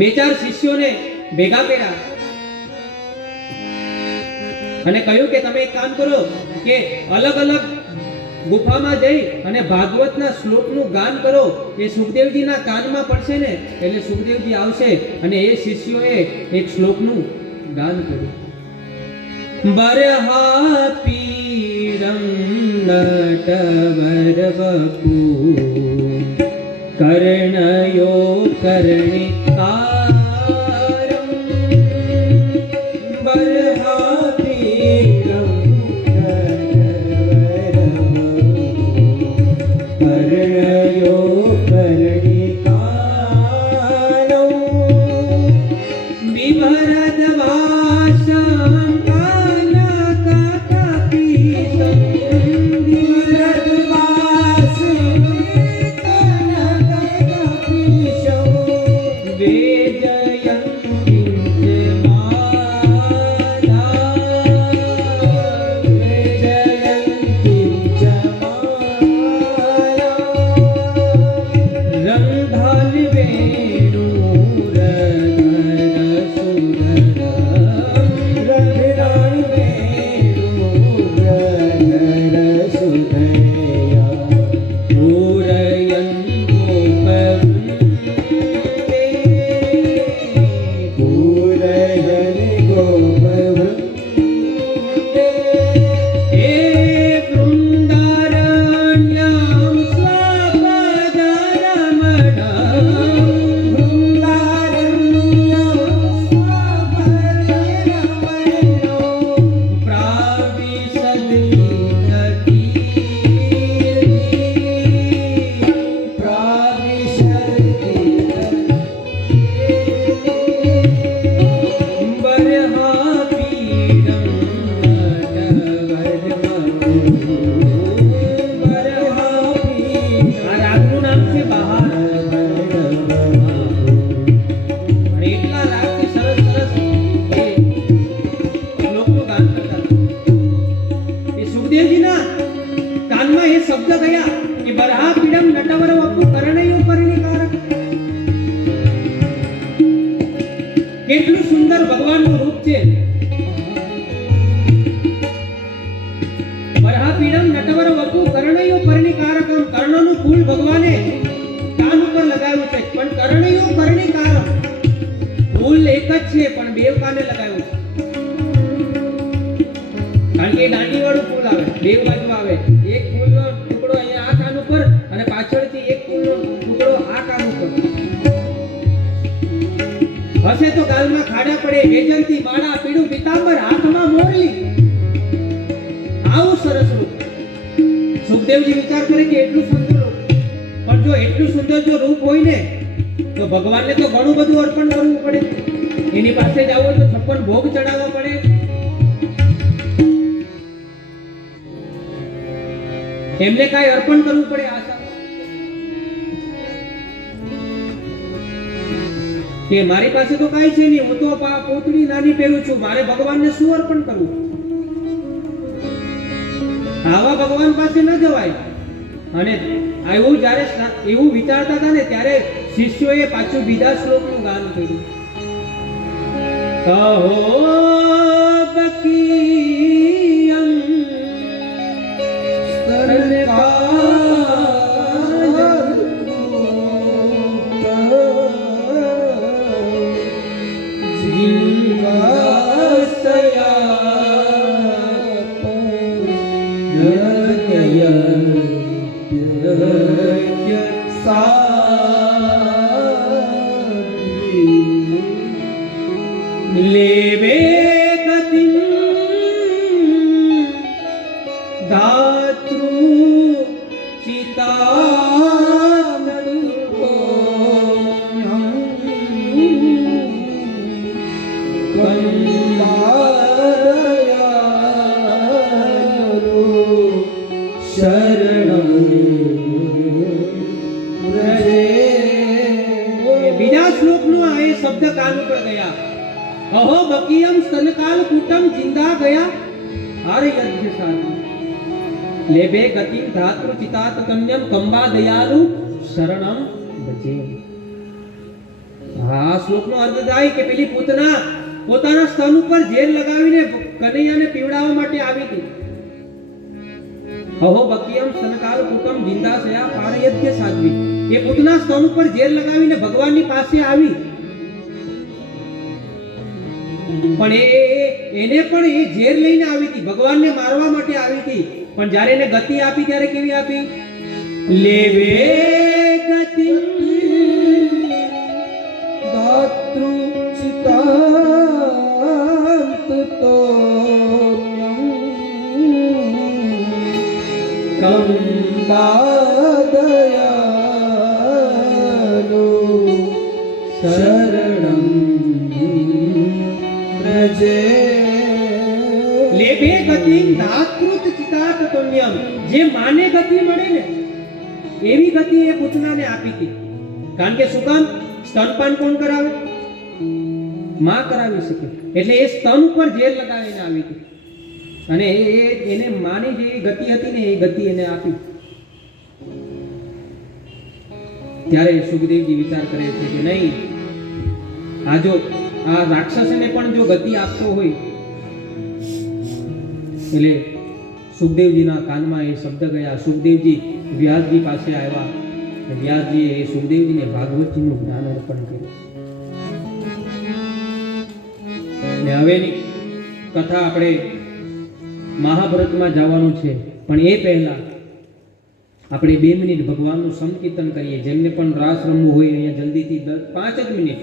બે ચાર શિષ્યોને ભેગા કર્યા અને કહ્યું કે તમે એક કામ કરો કે અલગ અલગ ગુફામાં જઈ અને ભાગવતના શ્લોકનું ગાન કરો. એ સુખદેવજીના કાનમાં પડશે ને એટલે સુખદેવજી આવશે. અને એ શિષ્યોએ એક શ્લોકનું ગાન કર્યું. બરહા પીડમ નટવર વપુ કર્ણયો કર્ણિકારમ. બરહા પીડમ કર્ણયો કર્ણિકારમ. વિભરદ્વાસં કેટલું સુંદર ભગવાનનું રૂપ છે. બરહાપીડમ નટવર વપુ કર્ણયો કર્ણિકારકમ. કર્ણનું ફૂલ ભગવાને કાન ઉપર લગાવ્યું છે, પણ કર્ણયો કર્ણિકારમ. ફૂલ એક જ છે પણ બે કાને લગાવ્યું છે. કારણ કે દાંડી વાળું ફૂલ આવે, બે બાજુ આવે. એક ફૂલનો ટુકડો અહીંયા આ કાન ઉપર અને પાછળથી એક ફૂલનો ટુકડો આ કાન ઉપર. હશે તો ગાલમાં ખાડા પડે, વેજંતી માળા, પીળું પીતાંબર, હાથમાં મોરલી. આવું સરસ રૂપ. સુખદેવજી વિચાર કરે કે એટલું સુંદર રૂપ, પણ જો એટલું સુંદર જો રૂપ હોય ને તો ભગવાનને તો ઘણું બધું અર્પણ કરવું પડે. એની પાસે જાવ તો 56 ભોગ ચડાવવા પડે. એમને કાંઈ અર્પણ કરવું પડે. આશા કે મારી પાસે તો કાંઈ છે નહીં, હું તો પોતડી નાની પહેરું છું, મારે ભગવાનને શું અર્પણ કરવું? આવા ભગવાન પાસે ન જવાય. અને એવું જ્યારે એવું વિચારતા હતા ને ત્યારે શિષ્યોએ પાછું બીજા શ્લોકનું ગાન કર્યું. કહો બકીયમ લેવે ગતિમ ધાતૃ ચિતાનંદો કંદારયાનો શરણમ વ્રજે. બીજા શ્લોકનું આ શબ્દ કાન ઉપર ગયા. અહો બકીયમ સ્તનકાલ કૂટમ જિંદા ગયા હર યજ્ઞ સાધુ. લેભે ગતિમ ધાતૃ ચિતાત કન્યમ કંબા દયાલુ શરણમ ભજે. હા આ શ્લોકનો અર્થ થાય કે પેલી પૂતના પોતાના સ્તન ઉપર ઝેર લગાવીને કનૈયાને પીવડાવવા માટે આવી હતી. અહો બકિયમ સ્તનકાલ પૂતમ જિંદાસયા પારયજ્ઞ સાધ્વી. એ પૂતના સ્તન ઉપર ઝેર લગાવીને ભગવાનની પાસે આવી. પણ એને પણ એ ઝેર લઈને આવી હતી, ભગવાનને મારવા માટે આવી હતી. પણ જ્યારે એને ગતિ આપી ત્યારે કેવી આપી? લેવે ગતિ દાતૃ ચિતાંત તો કંબાદયાનો શરણં પ્રજે. લેવે ગતિ દાતૃત ચિતાંત તોન્યમ. જે માને ગતિ મળે ને એવી ગતિ એ પૂતનાને આપી હતી. કારણ કે શું કામ? સ્તનપાન કોણ કરાવે? માં કરાવી શકે. એટલે એ સ્તન ઉપર ઝેર લગાવીને આવી હતી અને એને માની જે ગતિ હતી ને એ ગતિ એને આપી. ત્યારે સુખદેવજી વિચાર કરે છે કે નહીં, આ જો આ રાક્ષસને પણ જો ગતિ આપતો હોય. એટલે સુખદેવજીના કાનમાં એ શબ્દ ગયા. સુખદેવજી વ્યાસજી પાસે આવ્યા. વ્યાસજીએ એ સુખદેવજીને ભાગવતજીનું જ્ઞાન અર્પણ કર્યું. ને હવેની કથા આપણે મહાભારતમાં જવાનું છે, પણ એ પહેલા આપણે 2 મિનિટ ભગવાનનું સંકીર્તન કરીએ. જેમને પણ રાસ રમવું હોય અહીંયા જલ્દીથી 5 જ મિનિટ.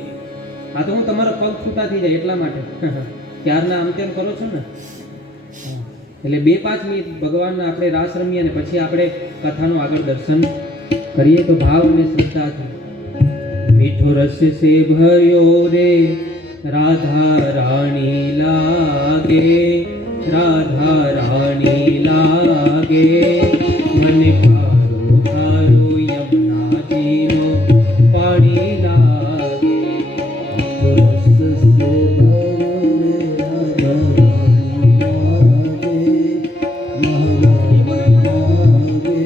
આ તો હું તમારો પગ છૂટા થઈ જાય એટલા માટે ક્યારના આમ તેમ કરો છો ને, એટલે 2-5 મિનિટ ભગવાનના આપણે રાસ રમીએ અને પછી આપણે કથાનું આગળ દર્શન કરીએ. તો ભાવ અને શ્રદ્ધાથી. મીઠો રસ સે ભર્યો રે રાધા રાણી લાગે, રાધા રાણી લાગે. મને ખારો ખારો યમુનાજીનો પાણી લાગે. રસ સે ભર્યો રે રાધા રાણી લાગે,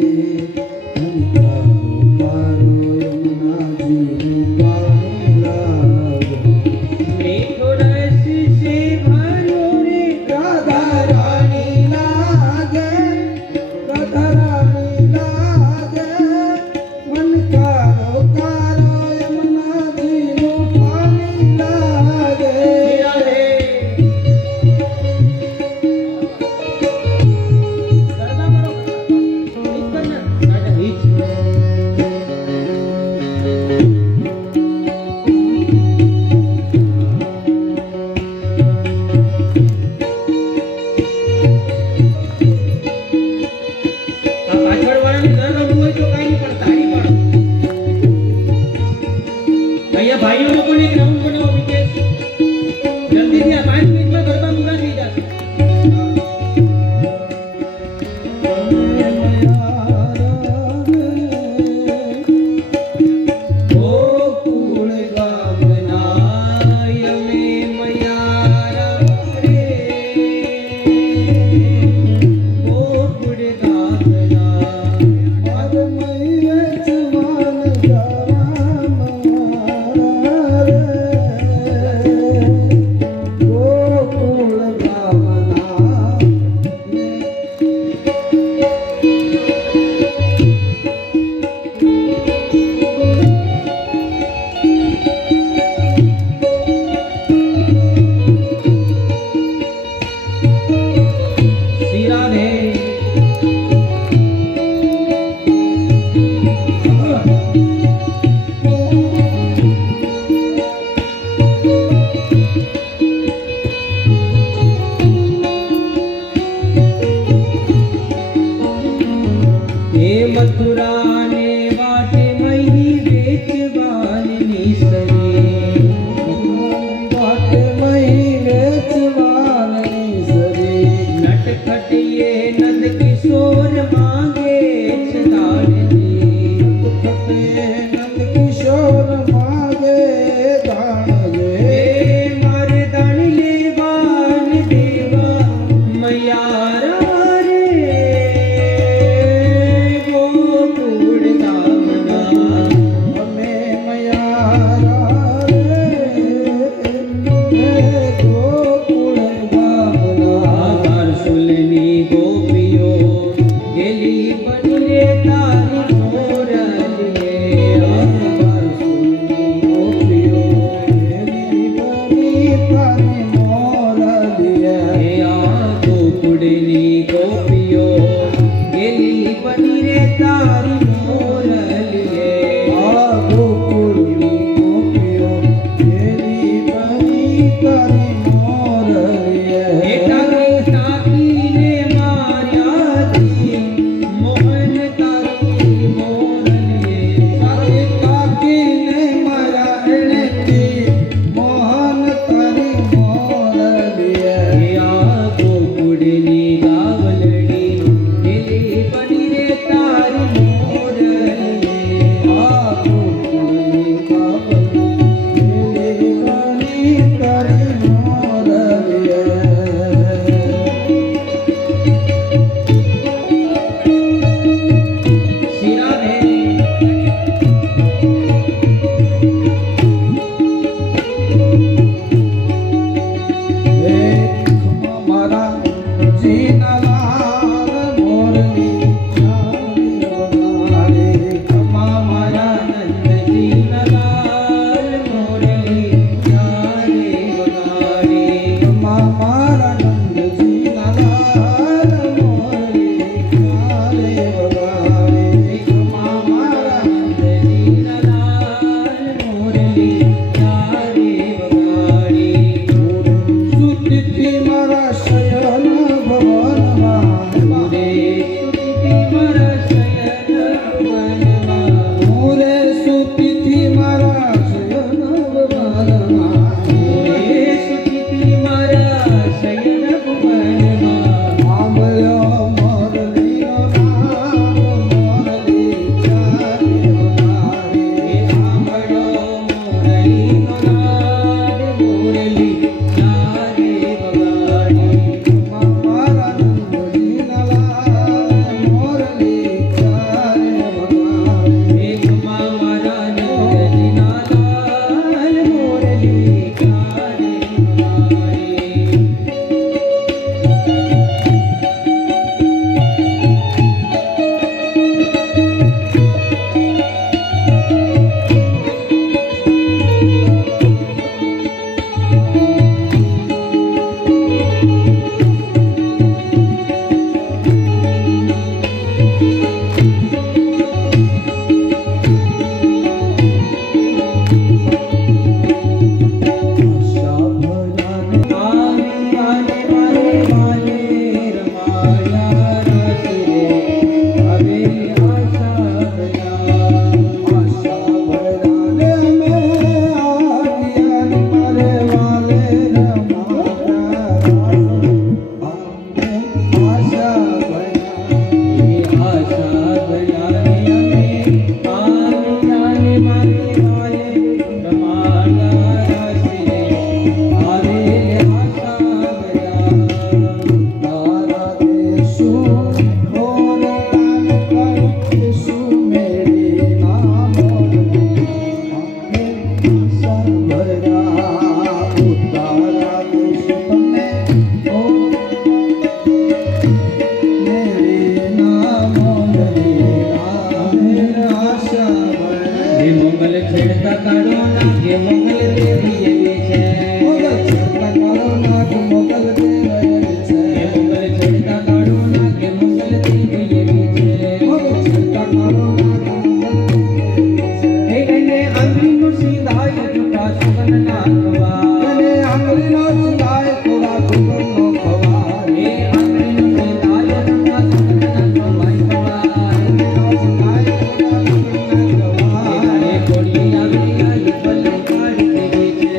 એ મોગલ દેવી એવી છે મોગલ છેડતા કાળો નાગ મોગલ દેવ એવી છે એ મોગલ છેડતા કાળો નાગ એ મોગલ દેવી એવી છે મોગલ છેડતા કાળો નાગ મોગલ દેવ એવી છે એ કઈને આંગળીનો સિંધાય જૂઠા સુગંધ નાખવા અને આંગળીનો સિંધાય થોડા સુગંધનો ખવા એ આંગળીનો સિંધાય જૂઠા સુગંધ નાખવા આંગળીનો સિંધાય થોડા સુગંધના ખવા એ કોડી આવી આવી પલ્લે કાઢી દેવી છે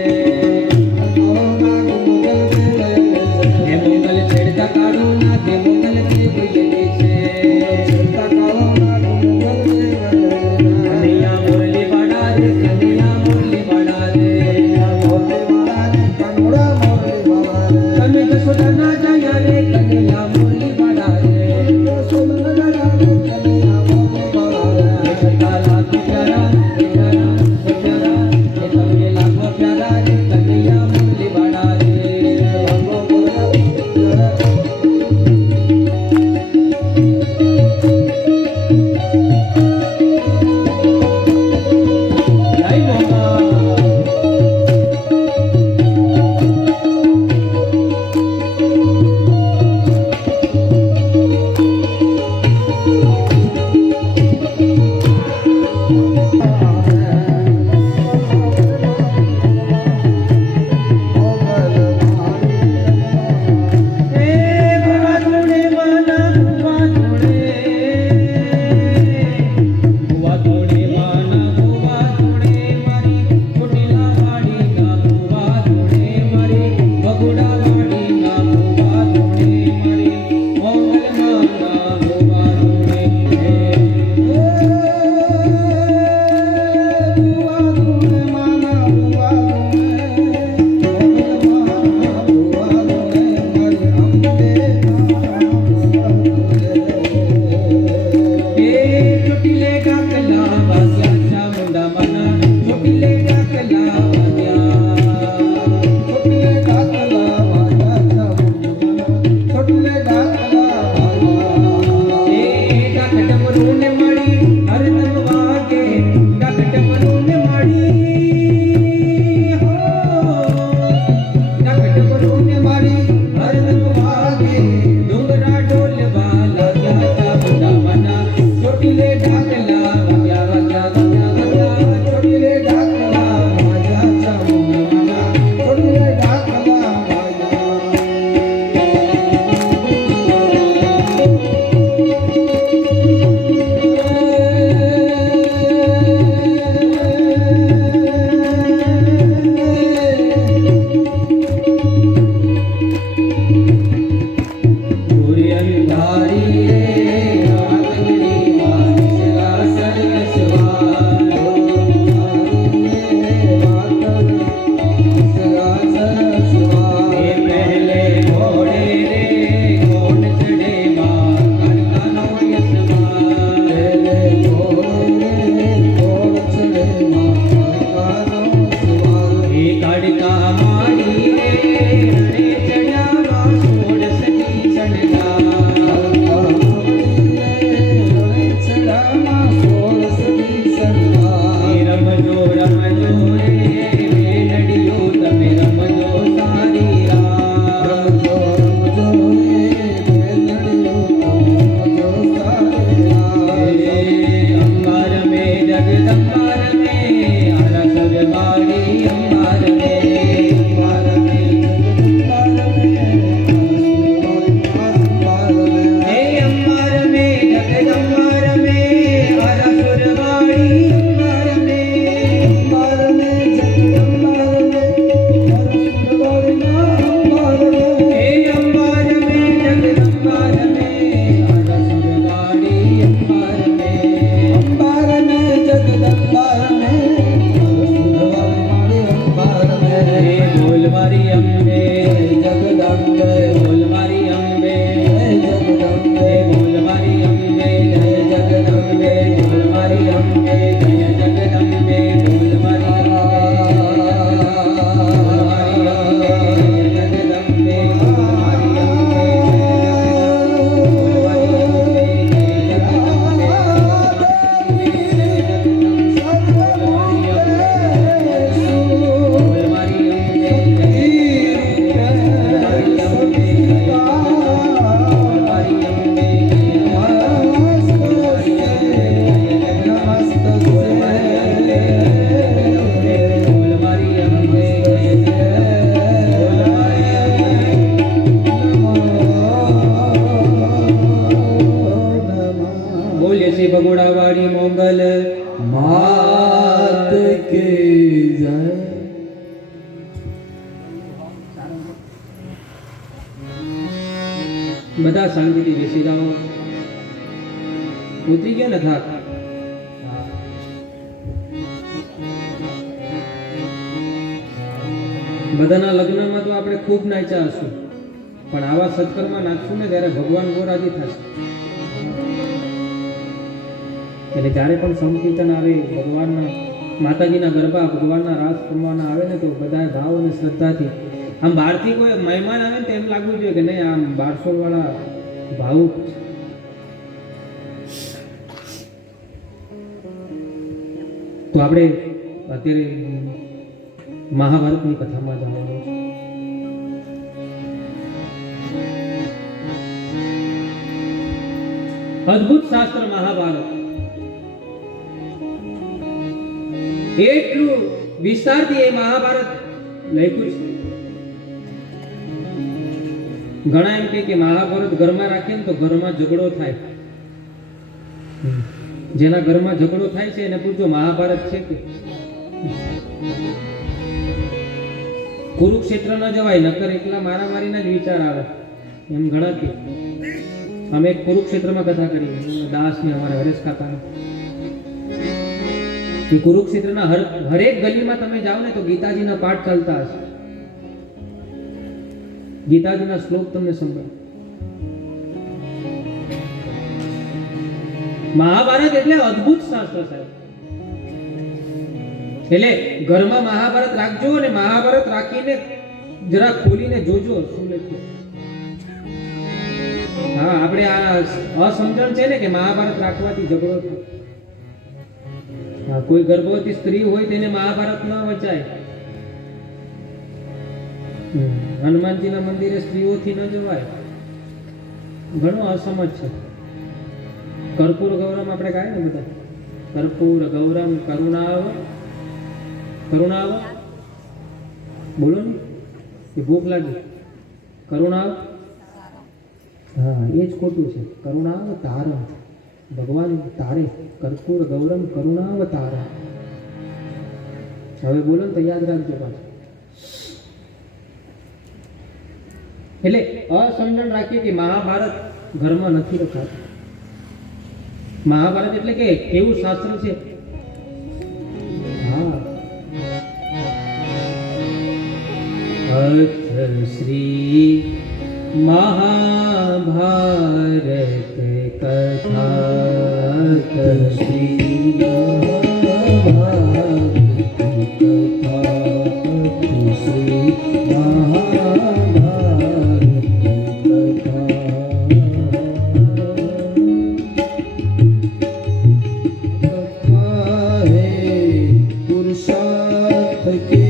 કાળો નાગ મોગલ દેવ એવી છે એ મોગલ છેડતા કાળો નાગ એ મોગલ દેવી એવી છે છેડતા કાળો નાગ મોગલ દેવ એવી છે કનૈયા મુરલી વાળા રે કનૈયા મુરલી વાળા રે તમે જશોદાના જાયા રે કનૈયા મુરલી વાળા રે છતાં લાખો પ્યારા એ તમને લાખો પ્યારા રે કનૈયા મુરલી વાળા રે જય મોગલ એ ભવા જોડે માના ભવા જોડે માના ભવા જોડે મારી ચોટીલા વાડી ના ભવા જોડે મારી બગુડા વાડી ના ભવા જોડે મારી મોગલ માના ભવા જોડે એ ચોટીલે ડાકલા વાગ્યા ચામુંડા માના ચોટીલે ડાકલા વાગ્યા એ ડાક ડમરું ને માડી હરદમ વાગે ડાક ડમરું ને માડી હો ડાક ડમરું ને માડી હરદમ વાગે ડુંગરા ઢોલવા લાગ્યા ચામુંડા માના ચોટીલે ડાકલા વાગ્યા વાગ્યા વાગ્યા વાગ્યા ચોટીલે ડાકલા વાગ્યા ચામુંડા માના धारी रे आंगली मानसरा सरस्वार ए पहले घोड़े रे कौन चढ़े मां कनकानो यशमान ए काड़का मारी रे रे चढ़ा मां सोड़ सजी सड़गा रमजो रमजो रे मेलडियो तमे रमजो सारी रात अंबार में जगदंबार में अरसर बाड़ी अंबार में हे अंबार में जगदंबार में अरसर बाड़ी अंबार में हे अंबार में जगदंबार में अरसर बाड़ी अंबार में જાય. બધા શાંતિથી બેસી જાઓ. ઉતરી ગયો ને થાક? બધાના લગ્નમાં તો આપણે ખૂબ નાચ્યા હશું, પણ આવા સત્કર્મમાં નાચશું ને ત્યારે ભગવાન બહુ રાજી થશે. એટલે જ્યારે પણ સંકીર્તન આવે, ભગવાનના માતાજીના ગરબા, ભગવાનના રાસ રમવાના આવે ને, તો બધા ભાવ અને શ્રદ્ધાથી, આમ બહારથી કોઈ મહેમાન આવે ને તો એમ લાગવું જોઈએ કે નહીં, આમ 1200 વાળા ભાવુક છે. તો આપણે અત્યારે મહાભારતની કથામાં જવાનું છે. અદ્ભુત શાસ્ત્ર મહાભારત. એટલું વિસ્તારથી એ મહાભારત લખ્યું છે. ઘણા એમ કે મહાભારત ઘરમાં રાખીએ ને તો ઘરમાં ઝઘડો થાય. જેના ઘરમાં ઝઘડો થાય છે એને પૂછજો મહાભારત છે કે? કુરુક્ષેત્ર ન જવાય, નકર એકલા મારામારીના જ વિચાર આવે. એમ ઘણા કે અમે કુરુક્ષેત્રમાં કથા કરી, દાસ ને અમારા હરેશ કાકા. એ કુરુક્ષેત્રના હરેક ગલીમાં તમે જાઓ ને તો ગીતાજીના પાઠ ચાલતા હશે. ગીતાજીના શ્લોક તમને સંભળાય. મહાભારત એટલે અદ્ભુત શાસ્ત્ર સાહેબ. એટલે ઘરમાં મહાભારત રાખજો અને મહાભારત રાખીને જરા ખોલીને જોજો શું લખ્યું. હા, આપણે આ અસમજણ છે ને કે મહાભારત રાખવાથી ઝઘડો થાય. હા, કોઈ ગર્ભવતી સ્ત્રી હોય તેને મહાભારત ન વચાય. હનુમાનજીના મંદિરે સ્ત્રીઓથી ન જવાય. ઘણો અસમજ છે. કર્પૂર ગૌરમ આપણે ગાય ને બધા, કર્પૂર ગૌરમ કરુણાવ કરુણાવ, બોલો ને, એ ભૂખ લાગી. કરુણાવ, હા એ જ ખોટું છે. કરુણાવ તારમ, ભગવાન તારે. કર્પૂર ગૌરમ કરુણાવ તારમ. હવે બોલો ને તો યાદ રાખજો પાછું. એટલે અસમજણ રાખીએ કે મહાભારત ઘરમાં નથી રખાતું. મહાભારત એટલે કે કેવું શાસ્ત્ર છે. હા, અર્થ શ્રી મહાભારત કથા, શ્રી મહાભારત કથા, શ્રી મહાભારત કથા પુરુષાર્થ કે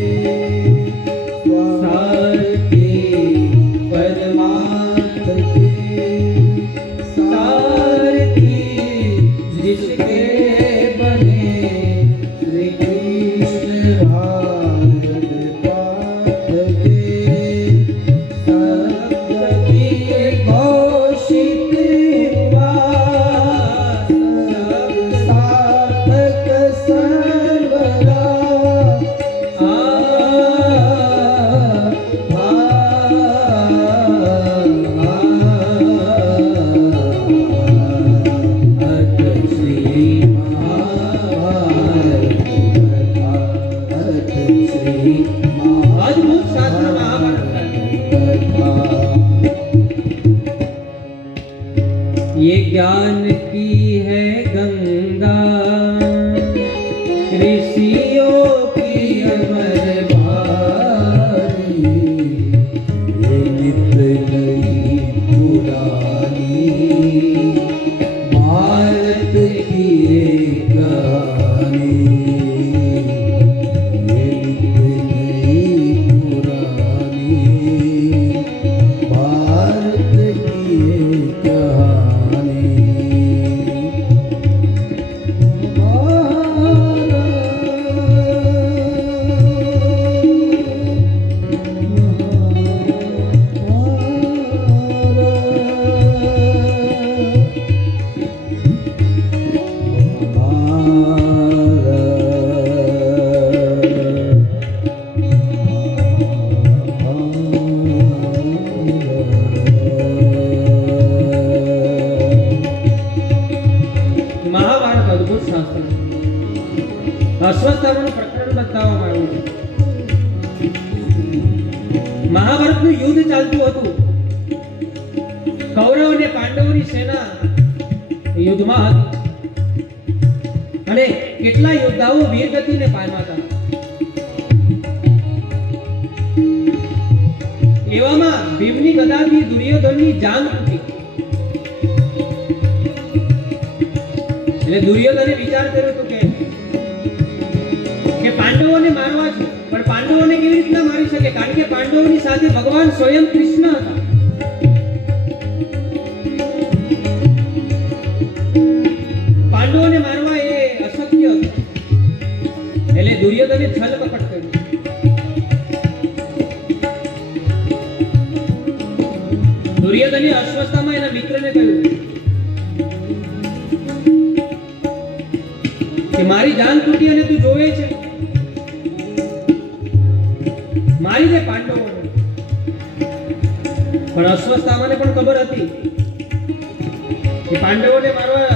ये ज्ञान की है गंगा, ऋषियों की अमर वाणी, ये नित नई पुरानी भारत की एक कहानी, ये नित नई पुरानी भारत की एक कहानी। મહાભારતનું યુદ્ધ ચાલતું હતું. કૌરવ અને પાંડવોની સેના યુદ્ધમાં હતી અને કેટલા યોદ્ધાઓ વીરગતિને પામ્યા હતા. એવામાં ભીમની ગદાથી દુર્યોધનની જાન તૂટી. એટલે દુર્યોધને વિચાર કર્યો હતો કે પાંડવોને મારવા છે, પણ પાંડવોને કેવી રીતના મારી શકે? કારણ કે પાંડવોની સાથે ભગવાન સ્વયં કૃષ્ણ હતા. પાંડવોને મારવા એ અશક્ય હતું. એટલે દુર્યોધને છલ કપટ કર્યું. દુર્યોધને અસ્વસ્થતામાં એના મિત્રને કહ્યું કે મારી જાન તૂટી અને તું જોવે છે, મારી દે પાંડવોને. પણ અસ્વસ્થતામાંને પણ ખબર હતી કે પાંડવોને મારવા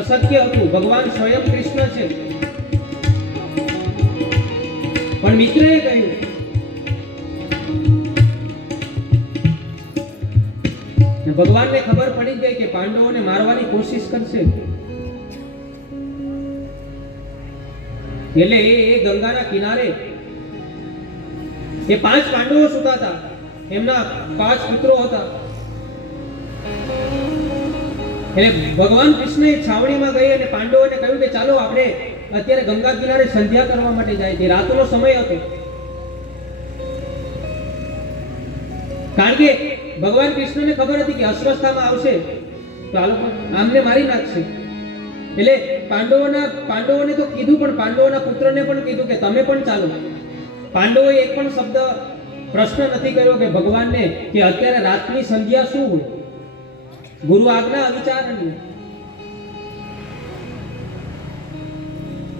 અશક્ય હતું. ભગવાન સ્વયં કૃષ્ણ છે. પણ મિત્રએ કહ્યું ભગવાનને ખબર પડી ગઈ કે પાંડવોને મારવાની કોશિશ કરશે. એટલે એ ગંગાના કિનારે એ 5 પાંડવો સૂતા હતા. એમના 5 પુત્રો હતા. એટલે ભગવાન કૃષ્ણ એક છાવણીમાં ગઈ અને પાંડવોને કહ્યું કે ચાલો આપણે અત્યારે ગંગા કિનારે સંધ્યા કરવા માટે જાય છે. રાતનો સમય હતો. કારણ કે ભગવાન કૃષ્ણને ખબર હતી કે અસ્વસ્થતામાં આવશે તો આ લોકો આમને મારી નાખશે. એટલે પાંડવોને તો કીધું, પણ પાંડવોના પુત્રને પણ કીધું કે તમે પણ ચાલો. પાંડવોએ એક પણ શબ્દ પ્રશ્ન નથી કર્યો કે ભગવાનને કે અત્યારે રાતની સંધ્યા શું હોય? ગુરુ આજ્ઞા અવિચારણીય.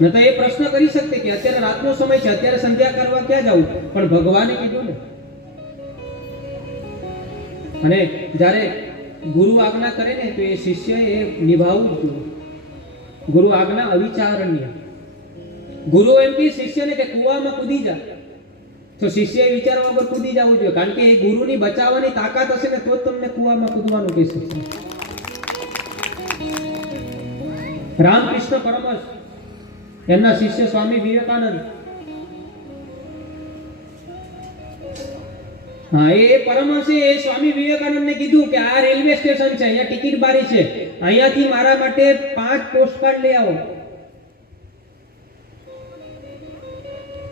ન તો એ પ્રશ્ન કરી શકતે કે અત્યારે રાતનો સમય છે, અત્યારે સંધ્યા કરવા ક્યાં જવું? પણ ભગવાને કીધું ને. અને જ્યારે ગુરુ આજ્ઞા કરે ને તો એ શિષ્યએ નિભાવવું જ જોઈએ. ગુરુ આજ્ઞા અવિચારણીય. ગુરુ એમ કે શિષ્યને કે કૂવામાં કૂદી જા, તો શિષ્યએ વિચારવા વગર કૂદી જવું જોઈએ. કારણ કે એ ગુરુની બચાવવાની તાકાત હશે ને તો જ તમને કૂવામાં કૂદવાનું કહી શકશે. રામકૃષ્ણ પરમહંસ, એમના શિષ્ય સ્વામી વિવેકાનંદ, હા, એ પરમહંસે એ સ્વામી વિવેકાનંદને કીધું કે આ રેલવે સ્ટેશન છે, અહીંયા ટિકિટ બારી છે, અહીંયાથી મારા માટે 5 પોસ્ટકાર્ડ લઈ આવો.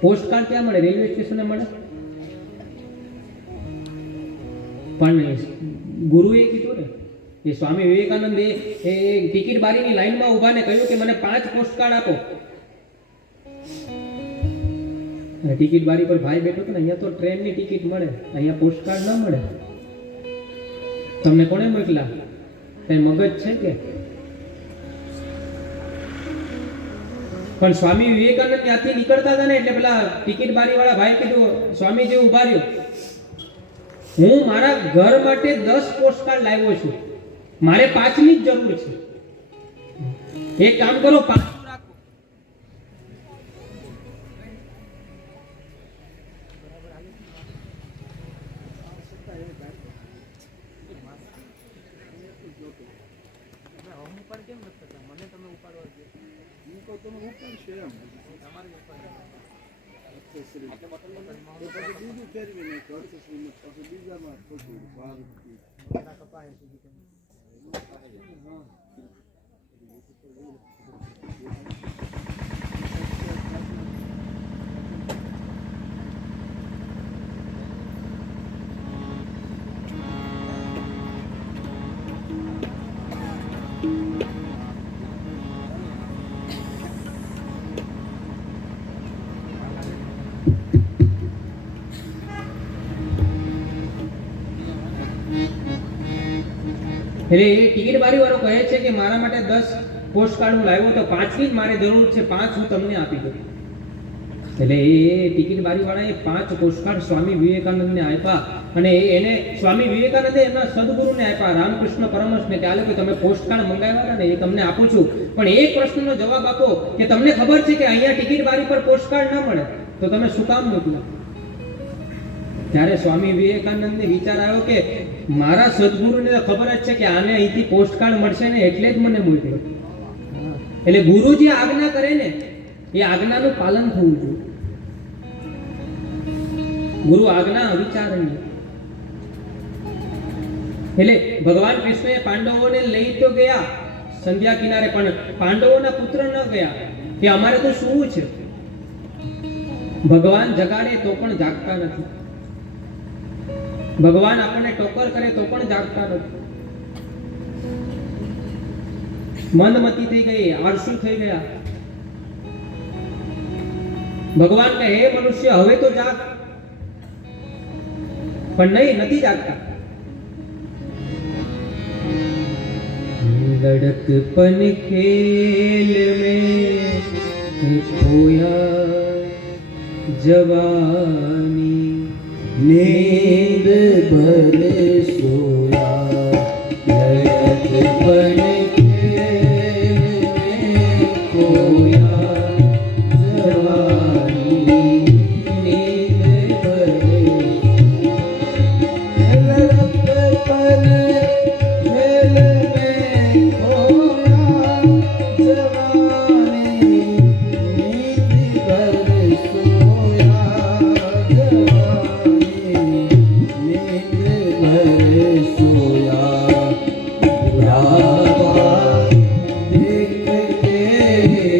પોસ્ટકાર્ડ ક્યાં મળે? રેલવે સ્ટેશને મળે. પણ ગુરુએ કીધું ને, એ સ્વામી વિવેકાનંદે એ ટિકિટ બારીની લાઈનમાં ઊભા ને કહ્યું કે મને 5 પોસ્ટકાર્ડ આપો. ટિકિટ બારી પર ભાઈ બેઠો હતો ને, અહીંયા તો ટ્રેનની ટિકિટ મળે, અહીંયા પોસ્ટકાર્ડ ન મળે. તમને કોણે મોકલા? કઈ મગજ છે કે? પણ સ્વામી વિવેકાનંદ ત્યાંથી નીકળતા હતા ને એટલે પેલા ટિકિટ બારી વાળા ભાઈ કીધું, સ્વામીજી ઉભા રહ્યો, હું મારા ઘર માટે 10 પોસ્ટકાર્ડ લાવ્યો છું, મારે 5ની જ જરૂર છે. એક કામ કરો, 5 એટલે એ ટિકિટ બારી વાળો કહે છે કે મારા માટે 10 પોસ્ટકાર્ડ હું લાવ્યો તો 5ની જ મારે જરૂર છે, 5 હું તમને આપી દઉં. એટલે એ ટિકિટ બારી વાળાએ 5 પોસ્ટકાર્ડ સ્વામી વિવેકાનંદને આપ્યા અને એને સ્વામી વિવેકાનંદે એમના સદગુરુને આપ્યા, રામકૃષ્ણ પરમહંસને, કે આલે તમે પોસ્ટકાર્ડ મંગાવ્યા હતા ને એ તમને આપું છું, પણ એક પ્રશ્નનો જવાબ આપો કે તમને ખબર છે કે અહીંયા ટિકિટ બારી પર પોસ્ટકાર્ડ ન મળે તો તમે શું કામ મોકલ્યા? ત્યારે સ્વામી વિવેકાનંદને વિચાર આવ્યો કે મારા સદગુરુને તો ખબર જ છે કે આને અહીંથી પોસ્ટકાર્ડ મળશે ને એટલે જ મને મોકલ્યો. એટલે ગુરુ જે આજ્ઞા કરે ને એ આજ્ઞાનું પાલન થવું જોઈએ. ગુરુ આજ્ઞા અવિચારણીય. એટલે ભગવાન કૃષ્ણએ પાંડવોને લઈ તો ગયા સંધ્યા કિનારે, પણ પાંડવોના પુત્ર ન ગયા કે અમારે તો શું છે. ભગવાન જગાડે તો પણ જાગતા નથી. ભગવાન આપણને ટોકર કરે તો પણ જાગતા નથી. મંદમતી થઈ ગઈ, આળસુ થઈ ગયા. ભગવાન કહે હે મનુષ્ય હવે તો જાગ, પણ નહીં, નથી જાગતા. लड़कपन खेल में खोया जवानी, नींद भर सोया लड़कपन खेल में खोया जवानी, नींद भर लड़कपन खेल में खोया जवानी, नींद भर सोया जवानी, नींद भर सोया रावा देख के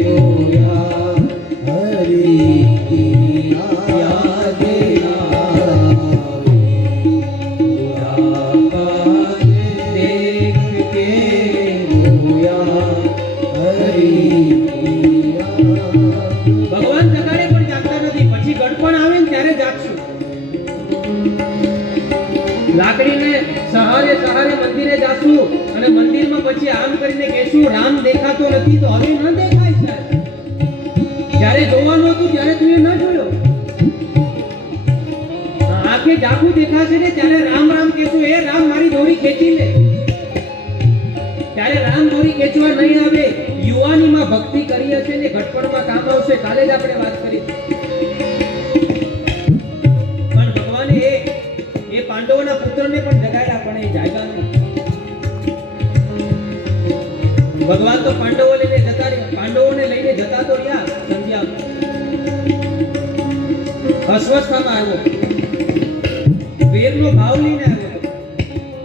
रोया, हरि की याद आवे, रावा देख के रोया, हरि की याद. ભગવાન જગાડે પણ જાગતા નથી. પછી ગડપણ આવે ને ત્યારે જાગશું. લાકડીને સહારે સહારે મંદિરે જાશું અને મંદિરમાં પછી આમ કરીને કહેશું રામ દેખાતો નથી, તો હવે ન દેખાય સાહેબ. જ્યારે જોવાનું હતું ત્યારે તું એ ન જોયો. આંખે ઝાંખું દેખાશે ને ત્યારે રામ રામ કહેશું, એ રામ મારી દોરી ખેંચી લે. ત્યારે રામ દોરી ખેંચવા નહીં આવે. યુવાનીમાં ભક્તિ કરી હશે ને ઘટપણમાં કામ આવશે. કાલે જ આપણે વાત કરી. પણ ભગવાને એ પાંડવોના પુત્રને પણ જગાડ્યા, પણ એ જાગ્યા નહીં. ભગવાન તો પાંડવોને લઈને જતા તો રહ્યા સંધ્યા. અસ્વસ્થામાં આવ્યો, વીરનો ભાવ લઈને આવ્યો.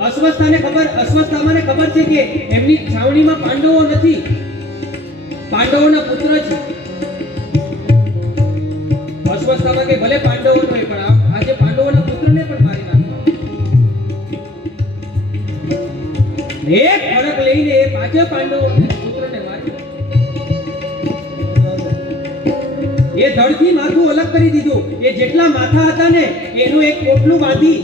અસ્વસ્થામાને ખબર છે કે એમની છાવણીમાં પાંડવો નથી, પાંડવોના પુત્ર છે. અસ્વસ્થામાં કે ભલે પાંડવો હોય પણ આજે પાંડવોના પુત્રને પણ મારી નાખવા. એક ખડક લઈને એ પાછો પાંડવોના પુત્રને મારી. એ ધડથી માથું અલગ કરી દીધું. એ જેટલા માથા હતા ને એનું એક પોટલું બાંધી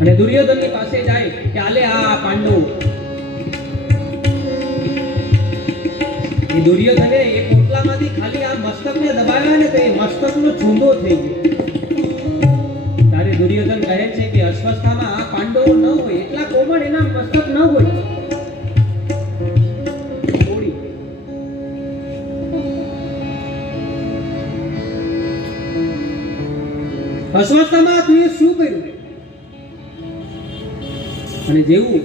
અને દુર્યોધનની પાસે જાય કે આલે આ પાંડવો. એ દુર્યોધને એ પોટલામાંથી ખાલી આ મસ્તકને દબાવ્યા ને તો એ મસ્તકનો ચૂંદો થઈ ગયો. ત્યારે દુર્યોધન કહે છે કે અસ્વસ્થામાં આ પાંડવો ન હોય, એટલા કોમળ એના મસ્તક ન હોય. થોડી અસ્વસ્થામાં તું એ શું કર્યું? અને જેવું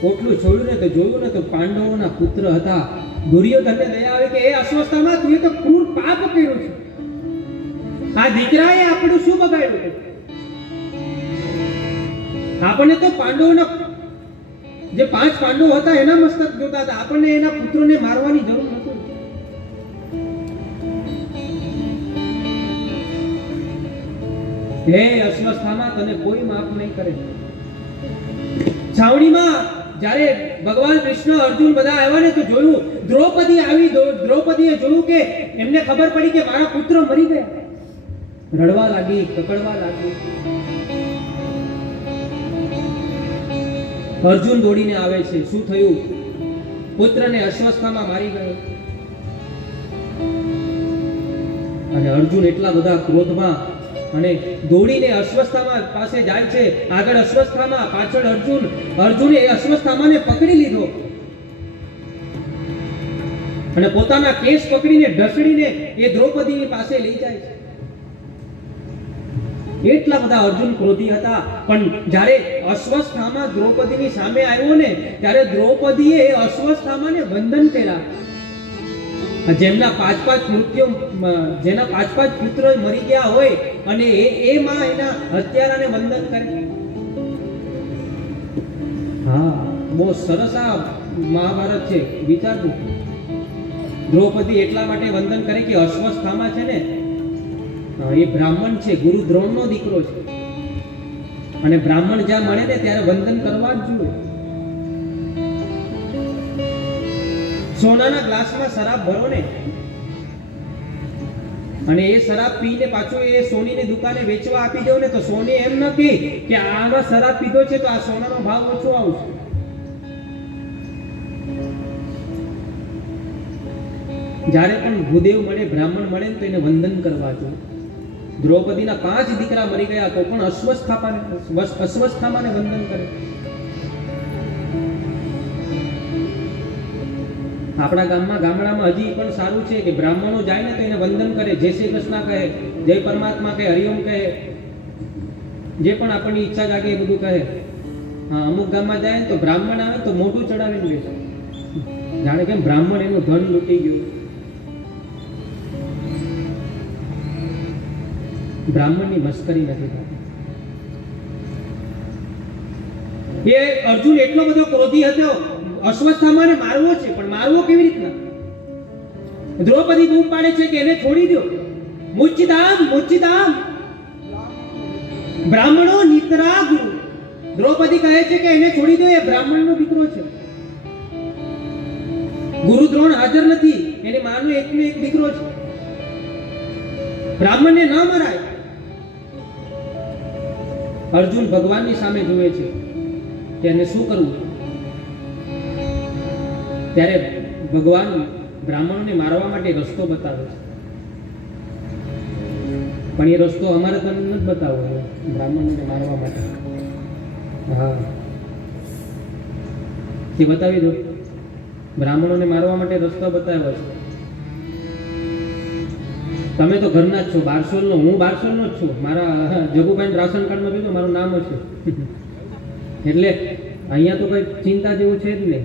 પોટલું છોડ્યું ને તો જોયું ને તો પાંડવોના પુત્ર હતા. દુર્યોધનને દયા આવે કે એ અસ્વસ્થામાં તું તો ક્રૂર પાપ કર્યું છે. આ દીકરાએ આપણું શું બગાડ્યું? આપણને તો પાંડવોના જે 5 પાંડવો હતા એના મસ્તક જોતા હતા, આપણને એના પુત્રોને મારવાની જરૂર નથી. હે અસ્વસ્થામાં તને કોઈ માફ નહીં કરે. છાવણીમાં જ્યારે ભગવાન કૃષ્ણ અર્જુન બધા આવ્યા ને તો જોયું દ્રૌપદી આવી. દ્રૌપદીએ જોયું કે એમને ખબર પડી કે મારા પુત્ર મરી ગયા. રડવા લાગી, કકડવા લાગી. અર્જુન દોડીને આવે છે. શું થયું? પુત્રને અસ્વસ્થામાં મારી ગયો. અને અર્જુન એટલા બધા ક્રોધમાં અને દોડીને અસ્વસ્થામાં પાસે જાય છે. આગળ અસ્વસ્થામાં, પાછળ અર્જુને એ અસ્વસ્થામાને પકડી લીધો અને પોતાના કેસ પકડીને ઢસડીને એ દ્રૌપદીની પાસે લઈ જાય છે. એટલા બધા અર્જુન ક્રોધી હતા. પણ જ્યારે અશ્વસ્થામા દ્રૌપદીની સામે આવ્યો ને ત્યારે દ્રૌપદીએ અશ્વસ્થામાને વંદન કર્યા. જેના પાંચ પુત્ર મરી ગયા હોય અને એ માં એના હત્યારાને વંદન કરે. હા, બહુ સરસ આ મહાભારત છે. વિચારતું દ્રૌપદી એટલા માટે વંદન કરે કે અશ્વસ્થામા છે ને એ બ્રાહ્મણ છે, ગુરુ દ્રોણનો દીકરો છે, અને બ્રાહ્મણ જ્યાં મળે ને ત્યારે વંદન કરવા જ જોઈએ. સોનાના ગ્લાસમાં શરાબ ભરો ને અને એ શરાબ પીને પાછું એ સોનીની દુકાને વેચવા આપી દો ને તો સોની એમ ન કહે કે આમાં શરાબ પીધો છે તો આ સોનાનો ભાવ ઓછો આવશે. જ્યારે પણ ભૂદેવ મળે, બ્રાહ્મણ મળે ને તો એને વંદન કરવા જોઈએ. દ્રૌપદીના 5 દીકરા મરી ગયા તો પણ અશ્વસ્થામાને વંદન કરે. આપણા ગામડામાં હજી પણ સારું છે કે બ્રાહ્મણો જાય ને તો એને વંદન કરે, જય શ્રી કૃષ્ણ કહે, જય પરમાત્મા કહે, હરિઓમ કહે, જે પણ આપણની ઈચ્છા જાગે એ બધું કહે. હા, અમુક ગામમાં જાય ને તો બ્રાહ્મણ આવે તો મોઢું ચડાવીને બેસે, જાણે કેમ બ્રાહ્મણ એનું ધન લૂંટી ગયું. બ્રાહ્મણની મસ્કરી નથી થતી. એ અર્જુન એટલો બધો ક્રોધી હતો, અશ્વસ્થામાને મારવો છે પણ મારવો કેવી રીતના? દ્રૌપદી બૂમ પાડે છે કે એને છોડી દો. મુચ્ચિતામ મુચ્ચિતામ, બ્રાહ્મણો નિતરા ગુરુ. દ્રૌપદી કહે છે કે એને છોડી દો, એ બ્રાહ્મણનો દીકરો છે. ગુરુ દ્રોણ હાજર નથી, એને માનો એકનો એક દીકરો છે. બ્રાહ્મણને ન મરાય. અર્જુન ભગવાનની સામે જુએ છે કે એને શું કરવું. ત્યારે ભગવાન બ્રાહ્મણોને મારવા માટે રસ્તો બતાવે છે, પણ એ રસ્તો અમારે તમને નથી બતાવવો બ્રાહ્મણોને મારવા માટે. હા, એ બતાવી દો. બ્રાહ્મણોને મારવા માટે રસ્તો બતાવ્યો છે. તમે તો ઘરના જ છો, બારસોલનો. હું બારસોલનો જ છું. મારા જગુભાઈ રાશન કાર્ડમાં જોયું મારું નામ હશે. એટલે અહીંયા તો કઈ ચિંતા જેવું છે જ નહીં.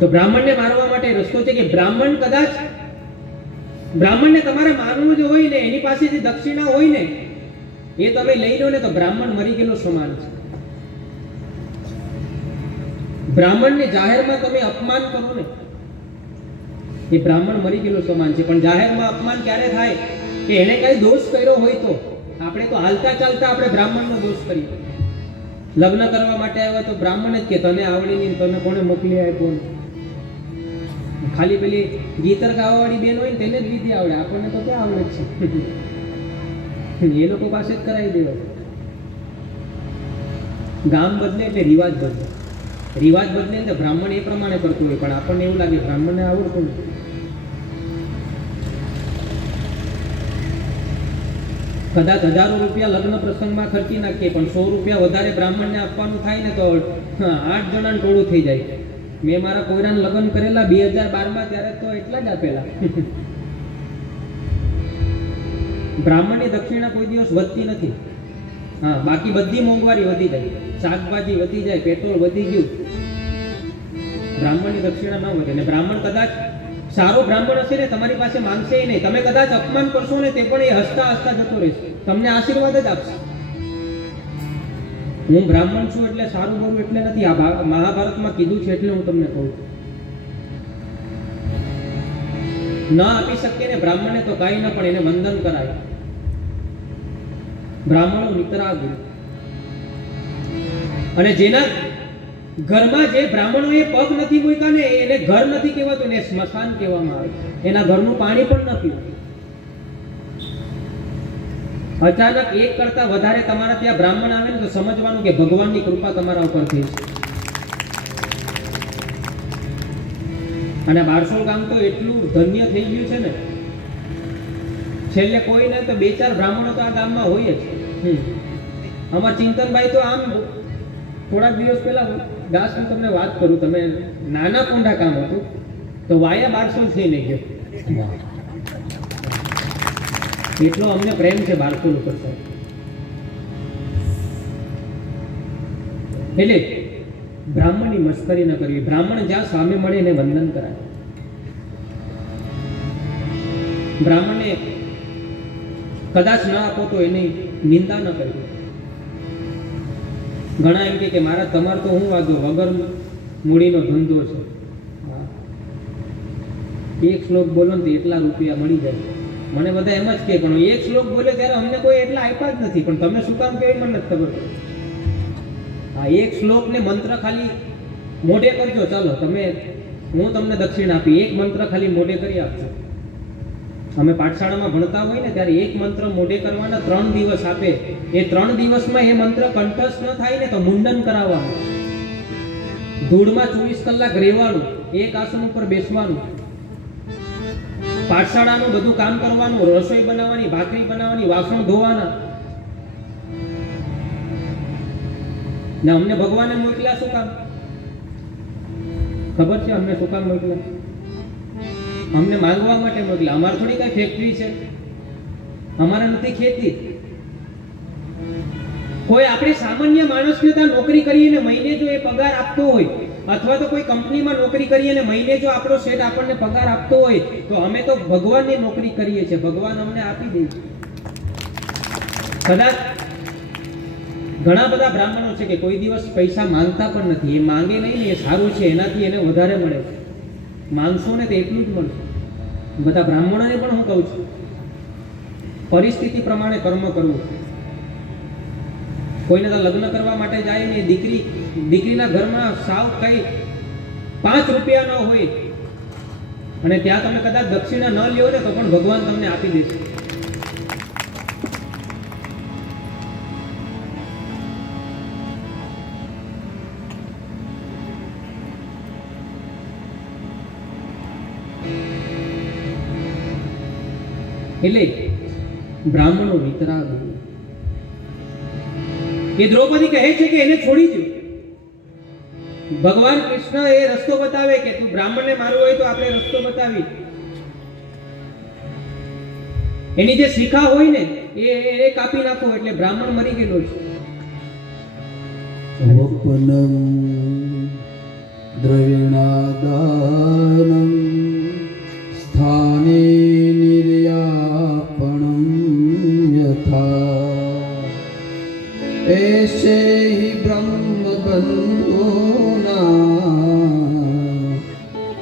તો બ્રાહ્મણને મારવા માટે રસ્તો છે કે બ્રાહ્મણને તમારે માનવું જ હોય ને, એની પાસે જે દક્ષિણા હોય ને એ તમે લઈ લો ને તો બ્રાહ્મણ મરી ગયેલો સમાન છે. બ્રાહ્મણને જાહેરમાં તમે અપમાન કરો ને એ બ્રાહ્મણ મરી ગયેલો સમાન છે. પણ જાહેરમાં અપમાન ક્યારે થાય કે એને કઈ દોષ કર્યો હોય તો. આપણે તો હાલતા ચાલતા આપણે બ્રાહ્મણનો દોષ કરીએ. લગ્ન કરવા માટે આવ્યા તો બ્રાહ્મણ જ કે તને આવડી નહીં, તને કોને મોકલી આપ્યો. ખાલી પેલી ગીતર ગાવાવાળી બેન હોય ને તેને જ વિધિ આવડે, આપણને તો ક્યાં આવડે છે. એ લોકો પાસે જ કરાવી દેવાય. ગામ બદલે એટલે રિવાજ બદલે. રિવાજ બદલે ને બ્રાહ્મણ એ પ્રમાણે કરતું હોય, પણ આપણને એવું લાગે બ્રાહ્મણને આવડતું નથી. કદાચ 1000 રૂપિયા લગ્ન પ્રસંગમાં ખર્ચી નાખીએ પણ 100 રૂપિયા વધારે બ્રાહ્મણને આપવાનું થાય ને તો 8 જણાનું ટોળું થઈ જાય. મેં મારા કોયરાને લગ્ન કરેલા 2012માં, ત્યારે તો એટલા જ આપેલા. બ્રાહ્મણની દક્ષિણા કોઈ દિવસ વધતી નથી. હા, બાકી બધી મોંઘવારી વધી જાય, શાકભાજી વધી જાય, પેટ્રોલ વધી ગયું, બ્રાહ્મણની દક્ષિણા ન વધે. ને બ્રાહ્મણ કદાચ સારો બ્રાહ્મણ હશે ને તમારી પાસે માંગશે નહીં. તમે કદાચ અપમાન કરશો ને તે પણ એ હસતા હસતા જતો રહેશે, તમને આશીર્વાદ જ આપશે. હું બ્રાહ્મણ છું એટલે સારું બોલું એટલે નથી. આ મહાભારતમાં કીધું છે એટલે હું તમને કહું. ન આપી શકીએ ને બ્રાહ્મણને તો કાંઈ ન, પણ એને વંદન કરાય. બ્રાહ્મણો મિત્રા ગુરુ. અને જેના ઘરમાં જે બ્રાહ્મણોએ પગ નથી મૂક્યા ને એને ઘર નથી કહેવાતું, એને સ્મશાન કહેવામાં આવે. એના ઘરનું પાણી પણ ન પીવું. અચાનક એક કરતા વધારે તમારા ત્યાં બ્રાહ્મણ આવે ને તો સમજવાનું કે ભગવાનની કૃપા તમારા ઉપર થઈ છે. અને બારસોલ ગામ તો એટલું ધન્ય થઈ ગયું છે ને, છેલ્લે કોઈ નહીં તો 2-4 બ્રાહ્મણો તો આ ગામમાં હોય જ. અમાર ચિંતનભાઈ તો આમ થોડાક દિવસ પહેલા દાસ હું તમને વાત કરું, તમે નાના કોંઢા કામ હતું તો વાયા 1200 થઈને ગયો. એટલો અમને પ્રેમ છે બાળકો ઉપર સાહેબ. એટલે બ્રાહ્મણની મસ્કરી ન કરવી. બ્રાહ્મણ જ્યાં સામે મળે એને વંદન કરાય. બ્રાહ્મણને કદાચ ન આપો તો એની નિંદા ન કરવી. ઘણા એમ કે મારા તમારે તો હું વાંધો, વગર મૂડીનો ધંધો છે. હા. એક શ્લોક બોલો ને તો એટલા રૂપિયા મળી જાય. મને બધા એમ જ કે પણ એક શ્લોક બોલે ત્યારે અમને કોઈ એટલા આપ્યા જ નથી, પણ તમે શું કામ કેવી મને નથી ખબર. આ એક શ્લોક ને મંત્ર ખાલી મોઢે કરજો, ચાલો તમે, હું તમને દક્ષિણ આપી. એક મંત્ર ખાલી મોઢે કરી આપજો. અમે પાઠશાળામાં ભણતા હોય ને ત્યારે એક મંત્ર મોઢે કરવાના 3 દિવસ આપે. એ 3 દિવસમાં એ મંત્ર કંઠસ્થ ન થાય ને તો મુંડન કરાવવાનું, ધૂળમાં 24 કલાક રહેવાનું, એક આસન ઉપર બેસવાનું, પાઠશાળાનું બધું કામ કરવાનું, રસોઈ બનાવવાની, ભાખરી બનાવવાની, વાસણ ધોવાના. ને અમને ભગવાને મોકલ્યા શું કામ ખબર છે? અમને શું કામ મોકલ્યા? અમને માંગવા માટે મોકલ્યા. અમારે થોડી કઈ ફેક્ટરી છે, અમારે નથી ખેતી. કોઈ આપણે સામાન્ય માણસને ત્યાં નોકરી કરીને મહિને જો એ પગાર આપતો હોય, અથવા તો કોઈ કંપનીમાં નોકરી કરીએ અને મહિને જો આપણો શેઠ આપણને પગાર આપતો હોય, તો અમે તો ભગવાનની નોકરી કરીએ છીએ. ભગવાન અમને આપી દે છે. કદાચ ઘણા બધા બ્રાહ્મણો છે કે કોઈ દિવસ પૈસા માંગતા પણ નથી. એ માંગે નહીં ને એ સારું છે, એનાથી એને વધારે મળે. માંગશો ને તો એટલું જ મળશે. બધા બ્રાહ્મણોને પણ હું કહું છું, પરિસ્થિતિ પ્રમાણે કર્મ કરવું. કોઈને તો લગ્ન કરવા માટે જાય ને દીકરીના ઘરમાં સાવ કઈ 5 રૂપિયા ન હોય અને ત્યાં તમે કદાચ દક્ષિણા ન લ્યો ને તો પણ ભગવાન તમને આપી દેશે. એટલે બ્રાહ્મણો વિતરાગ. એ દ્રૌપદી કહે છે કે એને છોડી દો. ભગવાન કૃષ્ણ એ રસ્તો બતાવે કે તું બ્રાહ્મણને મારવું હોય તો આપણે રસ્તો બતાવી. એની જે શિખા હોય ને એ કાપી નાખો એટલે બ્રાહ્મણ મરી ગયેલો છે. વપનમ દ્રવિણાદાનમ સ્થાને નિર્યાપણમ યથા એશે હિ બ્રહ્મબંધોના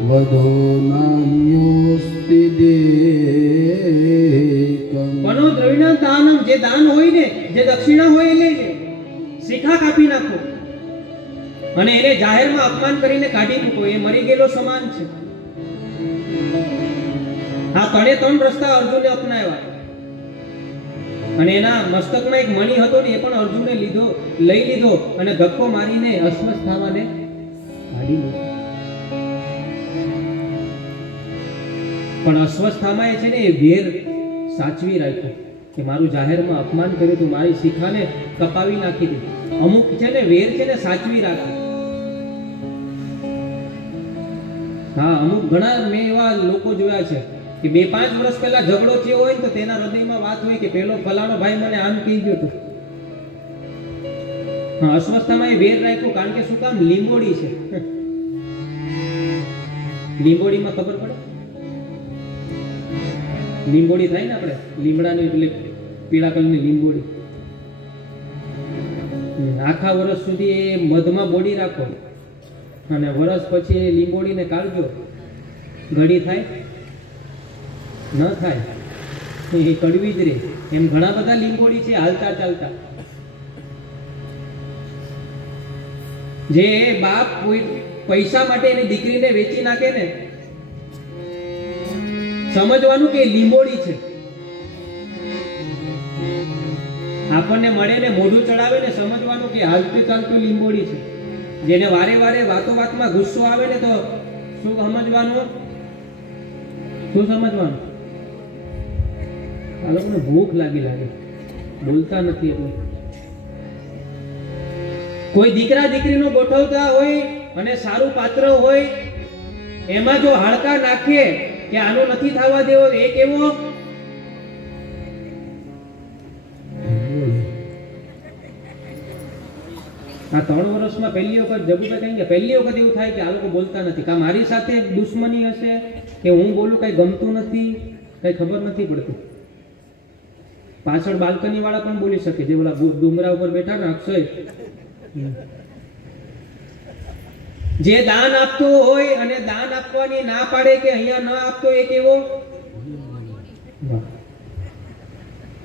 વધો નાન્યોસ્તિ દેકમ. મનો દ્રવિણા દાનમ, જે દાન હોય ને, જે દક્ષિણા હોય એ લઈ લે. શિખા કાપી નાખો અને એને જાહેરમાં અપમાન કરીને કાઢી મૂકો. એ મરી ગયેલો સમાન છે. આ 3 રસ્તા અર્જુને અપનાવ્યા અને એના મસ્તકમાં એક મણી હતો ને એ પણ અર્જુને લઈ લીધો અને ધક્કો મારીને અશ્વસ્થામાને કાઢી મૂક્યો. પણ અશ્વસ્થામાએ છે ને એ વેર સાચવી રાખ્યો કે મારું જાહેરમાં અપમાન કર્યું તો મારી શિખાને કપાવી નાખી દીધી. અમુક છે ને વેર છે ને સાચવી રાખે. હા, અમુક ઘણા મેં એવા લોકો જોયા છે કે 2-5 વર્ષ પહેલા ઝઘડો થયો હોય ને તો તેના હૃદયમાં વાત હોય કે પેલો ફલાણો ભાઈ મને આમ કહી ગયો હતો. હા, અસ્વસ્થતામાં એ વેર રાખ્યો. કારણ કે શું કામ? લીંબોડી છે. લીંબોડીમાં ખબર પડે? લીંબોડી થાય ને આપણે લીમડાની એટલે પીળા કલરની લીંબોડી. આખા વર્ષ સુધી એ મધમાં બોડી રાખો અને વર્ષ પછી એ લીંબોડીને કાઢજો. ઘડી થાય ન થાય એ કડવી જ રહે. એમ ઘણા બધા લીંબોડી છે હાલતા ચાલતા. જે બાપ કોઈ પૈસા માટે એની દીકરીને વેચી નાખે ને, સમજવાનું કે લીંબોડી છે. આપણને મળે ને મોઢું ચડાવે ને સમજવાનું કે હાલતું ચાલતું લીંબોડી છે. જેને વારે વારે વાતો વાતમાં ગુસ્સો આવે ને તો શું સમજવાનું? આ લોકોને ભૂખ લાગે બોલતા નથી. એટલું કોઈ દીકરા દીકરીનો ગોઠવતા હોય અને સારું પાત્ર હોય એમાં જો હાડકા નાખીએ કે આનો નથી થવા દેવો, એ કેવો આ 3 વર્ષમાં પહેલી વખત જગુભાઈ કહી ગયા, પહેલી વખત એવું થાય કે આ લોકો બોલતા નથી. કાં મારી સાથે દુશ્મની હશે કે હું બોલું કંઈ ગમતું નથી, કંઈ ખબર નથી પડતી. પાછળ બાલ્કની વાળા પણ બોલી શકે, જે ઓલા ડુંગરા ઉપર બેઠા ને અક્ષય, જે દાન આપતો હોય અને દાન આપવાની ના પાડે કે અહીંયા ન આપતો એ કેવો.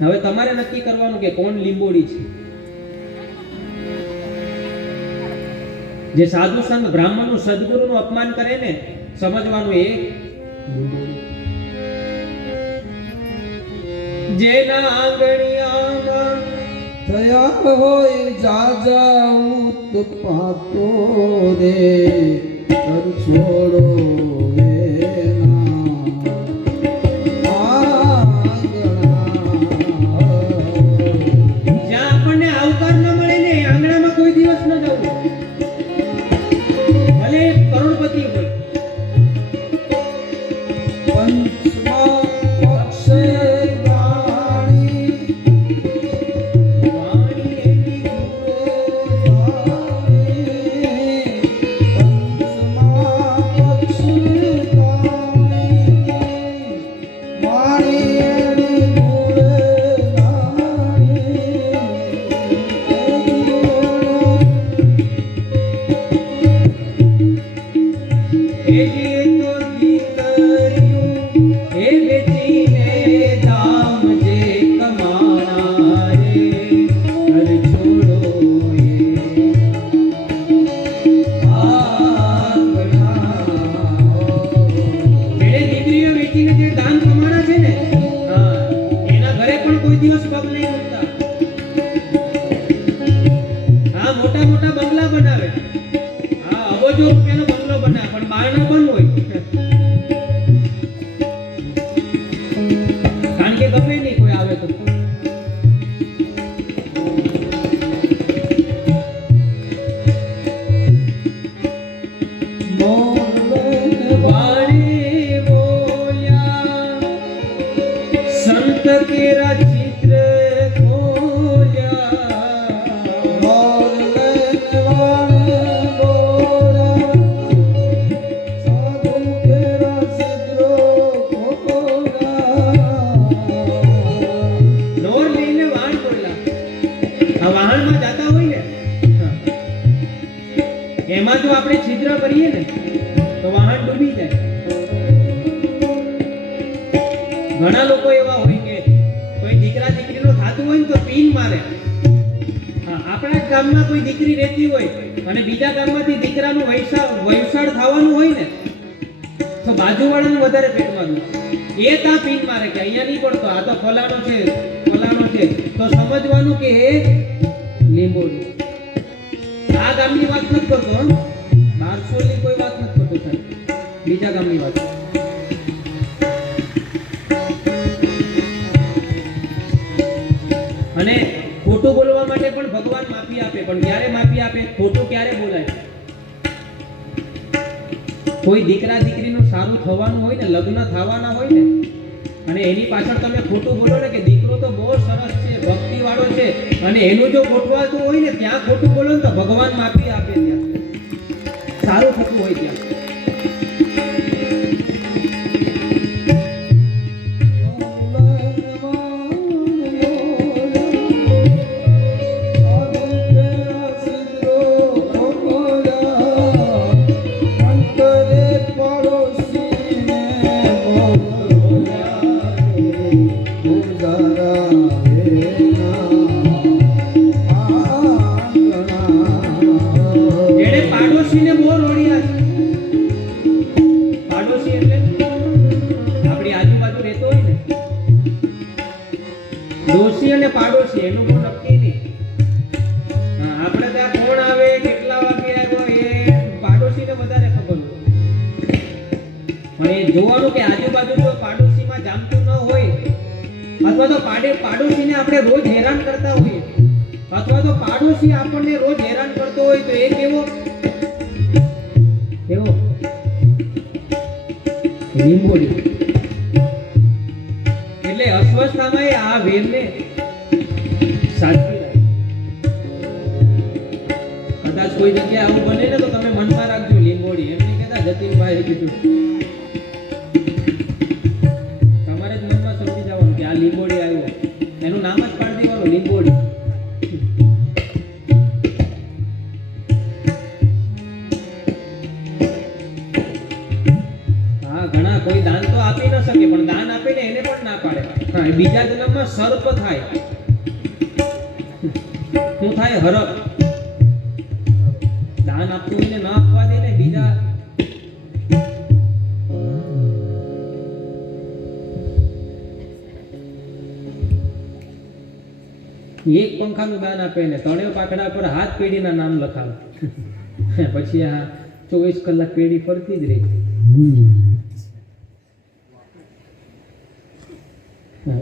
હવે તમારે નક્કી કરવાનું કે કોણ લીંબોડી છે. જે સાધુ સંત બ્રાહ્મણનું સદગુરુનું અપમાન કરે ને, સમજવાનું એ જેના આંગણિયામાં થયા હોય જાજા ઉત્પાતો રે કર છોડો જ્યાં આપણને આવકાર ન મળે ને એ આંગણામાં કોઈ દિવસ ન જવું, ભલે કરોડપતિ હોય. પંચમા પક્ષે દિવસ પગ નહીં મૂકતા. આ મોટા મોટા બંગલા બનાવે, આ અબજો રૂપિયાનો બંગલો બનાવે, પણ બહારનો બંધ હોય. કારણ કે ગમે નહીં કોઈ આવે તો. संत केरा चित्र વાહનમાં જાતા હોય ને, એમાં જો આપણે છિદ્ર કરીએ ને તો વાહન ડૂબી જાય. ઘણા લોકો એવા હોય કે કોઈ દીકરા દીકરીનું થાતું હોય ને તો પીન મારે. આપણા જ ગામમાં કોઈ દીકરી રહેતી હોય અને બીજા ગામમાંથી દીકરાનું વૈસાળ થવાનું હોય ને તો બાજુવાળાનું વધારે પેટમાં દુખે. એ ત્યાં પીન મારે કે અહીંયા નહીં પડતો, આ તો ફલાણો છે ફલાણો છે. તો સમજવાનું કે એ લીંબોડી. આ ગામની વાત નથી કરતો, બારસોની કોઈ વાત નથી કરતો સાહેબ, બીજા ગામની વાત. અને ખોટું બોલવા માટે પણ ભગવાન માફી આપે, પણ ક્યારે માફી આપે? ખોટું ક્યારે બોલાય? કોઈ દીકરા દીકરીનું સારું થવાનું હોય ને, લગ્ન થવાના હોય ને, અને એની પાછળ તમે ખોટું બોલો ને કે દીકરો તો બહુ સરસ છે, ભક્તિ વાળો છે, અને એનું જો ગોઠવાતું હોય ને ત્યાં ખોટું બોલો ને તો ભગવાન માફી આપે. ત્યાં સારું થતું હોય ત્યાં. પાડોશીને બહુ રોડિયા છે. પાડોશી એટલે આપણી આજુબાજુ રહેતો હોય ને, ડોશી અને પાડોશી એનું બહુ નક્કી નહીં. આપણે ત્યાં કોણ આવે, કેટલા વાગે આવ્યો, એ પાડોશીને વધારે ખબર હોય. પણ એ જોવાનું કે આજુબાજુ જો પાડોશીમાં જામતું ન હોય, અથવા તો પાડોશીને આપણે રોજ હેરાન કરતા હોઈએ, અથવા તો પાડોશી આપણને રોજ હેરાન કરતો હોય તો એ કેવો લીંબોડી. એટલે અસ્વસ્થામાં એ આ વેરને સાચવી રાખે. કોઈ જગ્યાએ આવું બને ને તો તમે મનમાં રાખજો લીંબોડી, એમ નહીં કહેતા જતીનભાઈએ કીધું. તમારે જ મનમાં સમજી જવાનું કે આ લીંબોડી આવ્યો, એનું નામ જ પાડી દેવાનું લીંબોડી. હા, ઘણા કોઈ દાન તો આપી ન શકે, પણ દાન આપીને એને પણ ના પાડે. હા, એ બીજા જન્મમાં સર્પ થાય. શું થાય? હરપ. દાન આપતું હોય ને ન આપવા દે ને બીજા. એક પંખાનું દાન આપે ને ત્રણેય પાકડા પર હાથ પેઢીના નામ લખાવે. પછી આ 24 કલાક પેઢી ફરતી જ રહી.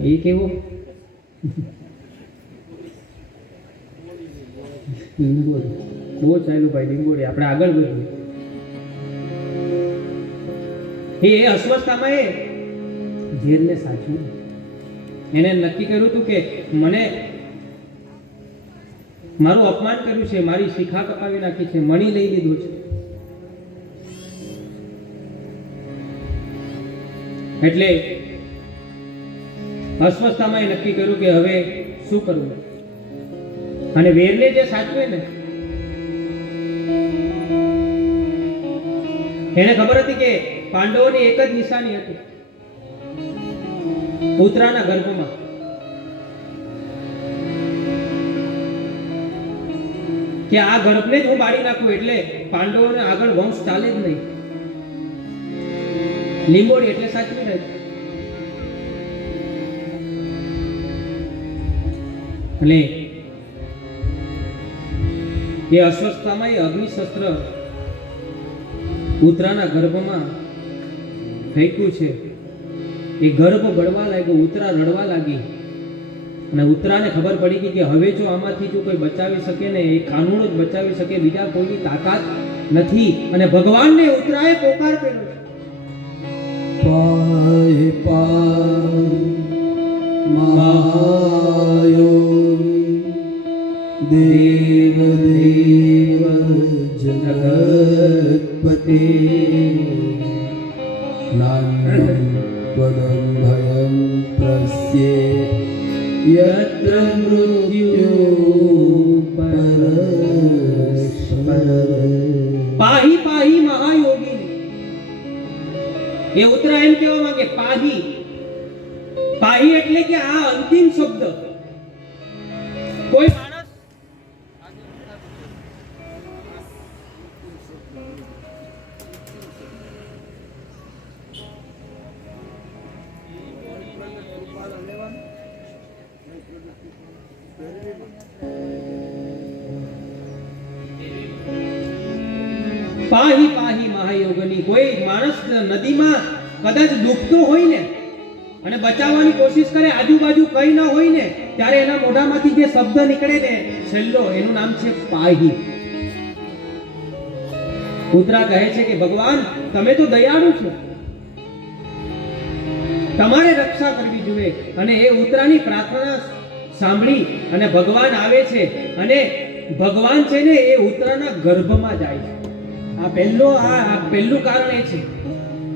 એ કેવું લીંબોડી બહુ ચાલ્યું ભાઈ. લીંબોડી આપણે આગળ વધીએ. એ અસ્વસ્થતામાં એ ઝેરને સાચવું. એને નક્કી કર્યું હતું કે મને મારું અપમાન કર્યું છે, મારી શિખા કપાવી નાખી છે, મણી લઈ લીધો છે. એટલે અસ્વસ્થતામાં એ નક્કી કર્યું કે હવે શું કરવું. અને વેરને જે સાચવે ને એને ખબર હતી કે પાંડવોની એક જ નિશાની હતી, ઉત્તરાના ગર્ભમાં. કે આ ગર્ભને જ હું બાળી નાખું એટલે પાંડવોને આગળ વંશ ચાલે જ નહીં. લીંબોડી એટલે સાચવી રાખી. એટલે એ અસ્વસ્થતામાં એ અગ્નિશસ્ત્ર ઉત્તરાના ગર્ભમાં ફેંક્યું છે. એ ગર્ભ બળવા લાગ્યો, ઉત્તરા રડવા લાગી. અને ઉત્તરાને ખબર પડી ગઈ કે હવે જો આમાંથી જો કોઈ બચાવી શકે ને એ કાનૂન જ બચાવી શકે, બીજા કોઈની તાકાત નથી. અને ભગવાનને ઉત્તરાએ પોકાર કર્યો. પાય પાય મહાયોગી દેવ દેવ જગતપતે નાન્યં પદં ભયં પ્રસ્યે યત્ર મૃત્યુ પરસ્પર. પાહી પાહી મહાયોગી. એ ઉત્તરા એમ કહેવા માંગે પાહી. પાહી એટલે કે આ અંતિમ શબ્દ. કોઈ માણસ પાહી પાહી મહાયોગની. કોઈ માણસ નદીમાં કદાચ ડૂબતો હોય ને અને બચાવવાની કોશિશ કરે, આજુબાજુ કઈ ન હોય ને, ત્યારે એના મોઢામાંથી જે શબ્દ નીકળે ને છેલ્લો, એનું નામ છે પાહી. ઉત્તરા કહે છે કે ભગવાન તમે તો દયાળુ છો, તમારે રક્ષા કરવી જોઈએ. અને એ ઉત્તરાની પ્રાર્થના સાંભળી અને ભગવાન આવે છે. અને ભગવાન છે ને એ ઉત્તરાના ગર્ભમાં જાય છે. આ પહેલું કારણ એ છે.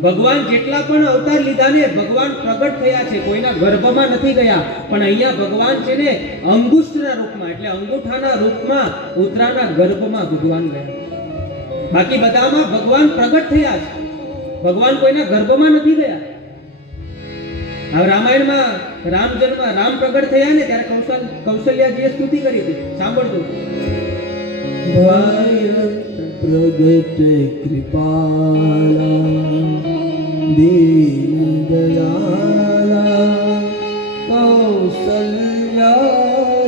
ભગવાન જેટલા પણ અવતાર લીધા ને ભગવાન પ્રગટ થયા છે, કોઈના ગર્ભમાં નથી ગયા. પણ અહીંયા ભગવાન છે ને અંગુષ્ઠના રૂપમાં, એટલે અંગૂઠાના રૂપમાં ઉત્તરાના ગર્ભમાં ભગવાન ગયા. બાકી બધામાં ભગવાન પ્રગટ થયા છે, ભગવાન કોઈના ગર્ભમાં નથી ગયા. હવે રામાયણમાં રામ પ્રગટ થયા ને ત્યારે કૌશલ્યાજીએ સ્તુતિ કરી હતી, સાંભળજો. પ્રગટ કૃપાલા દીન દયાલા કૌશલ્યા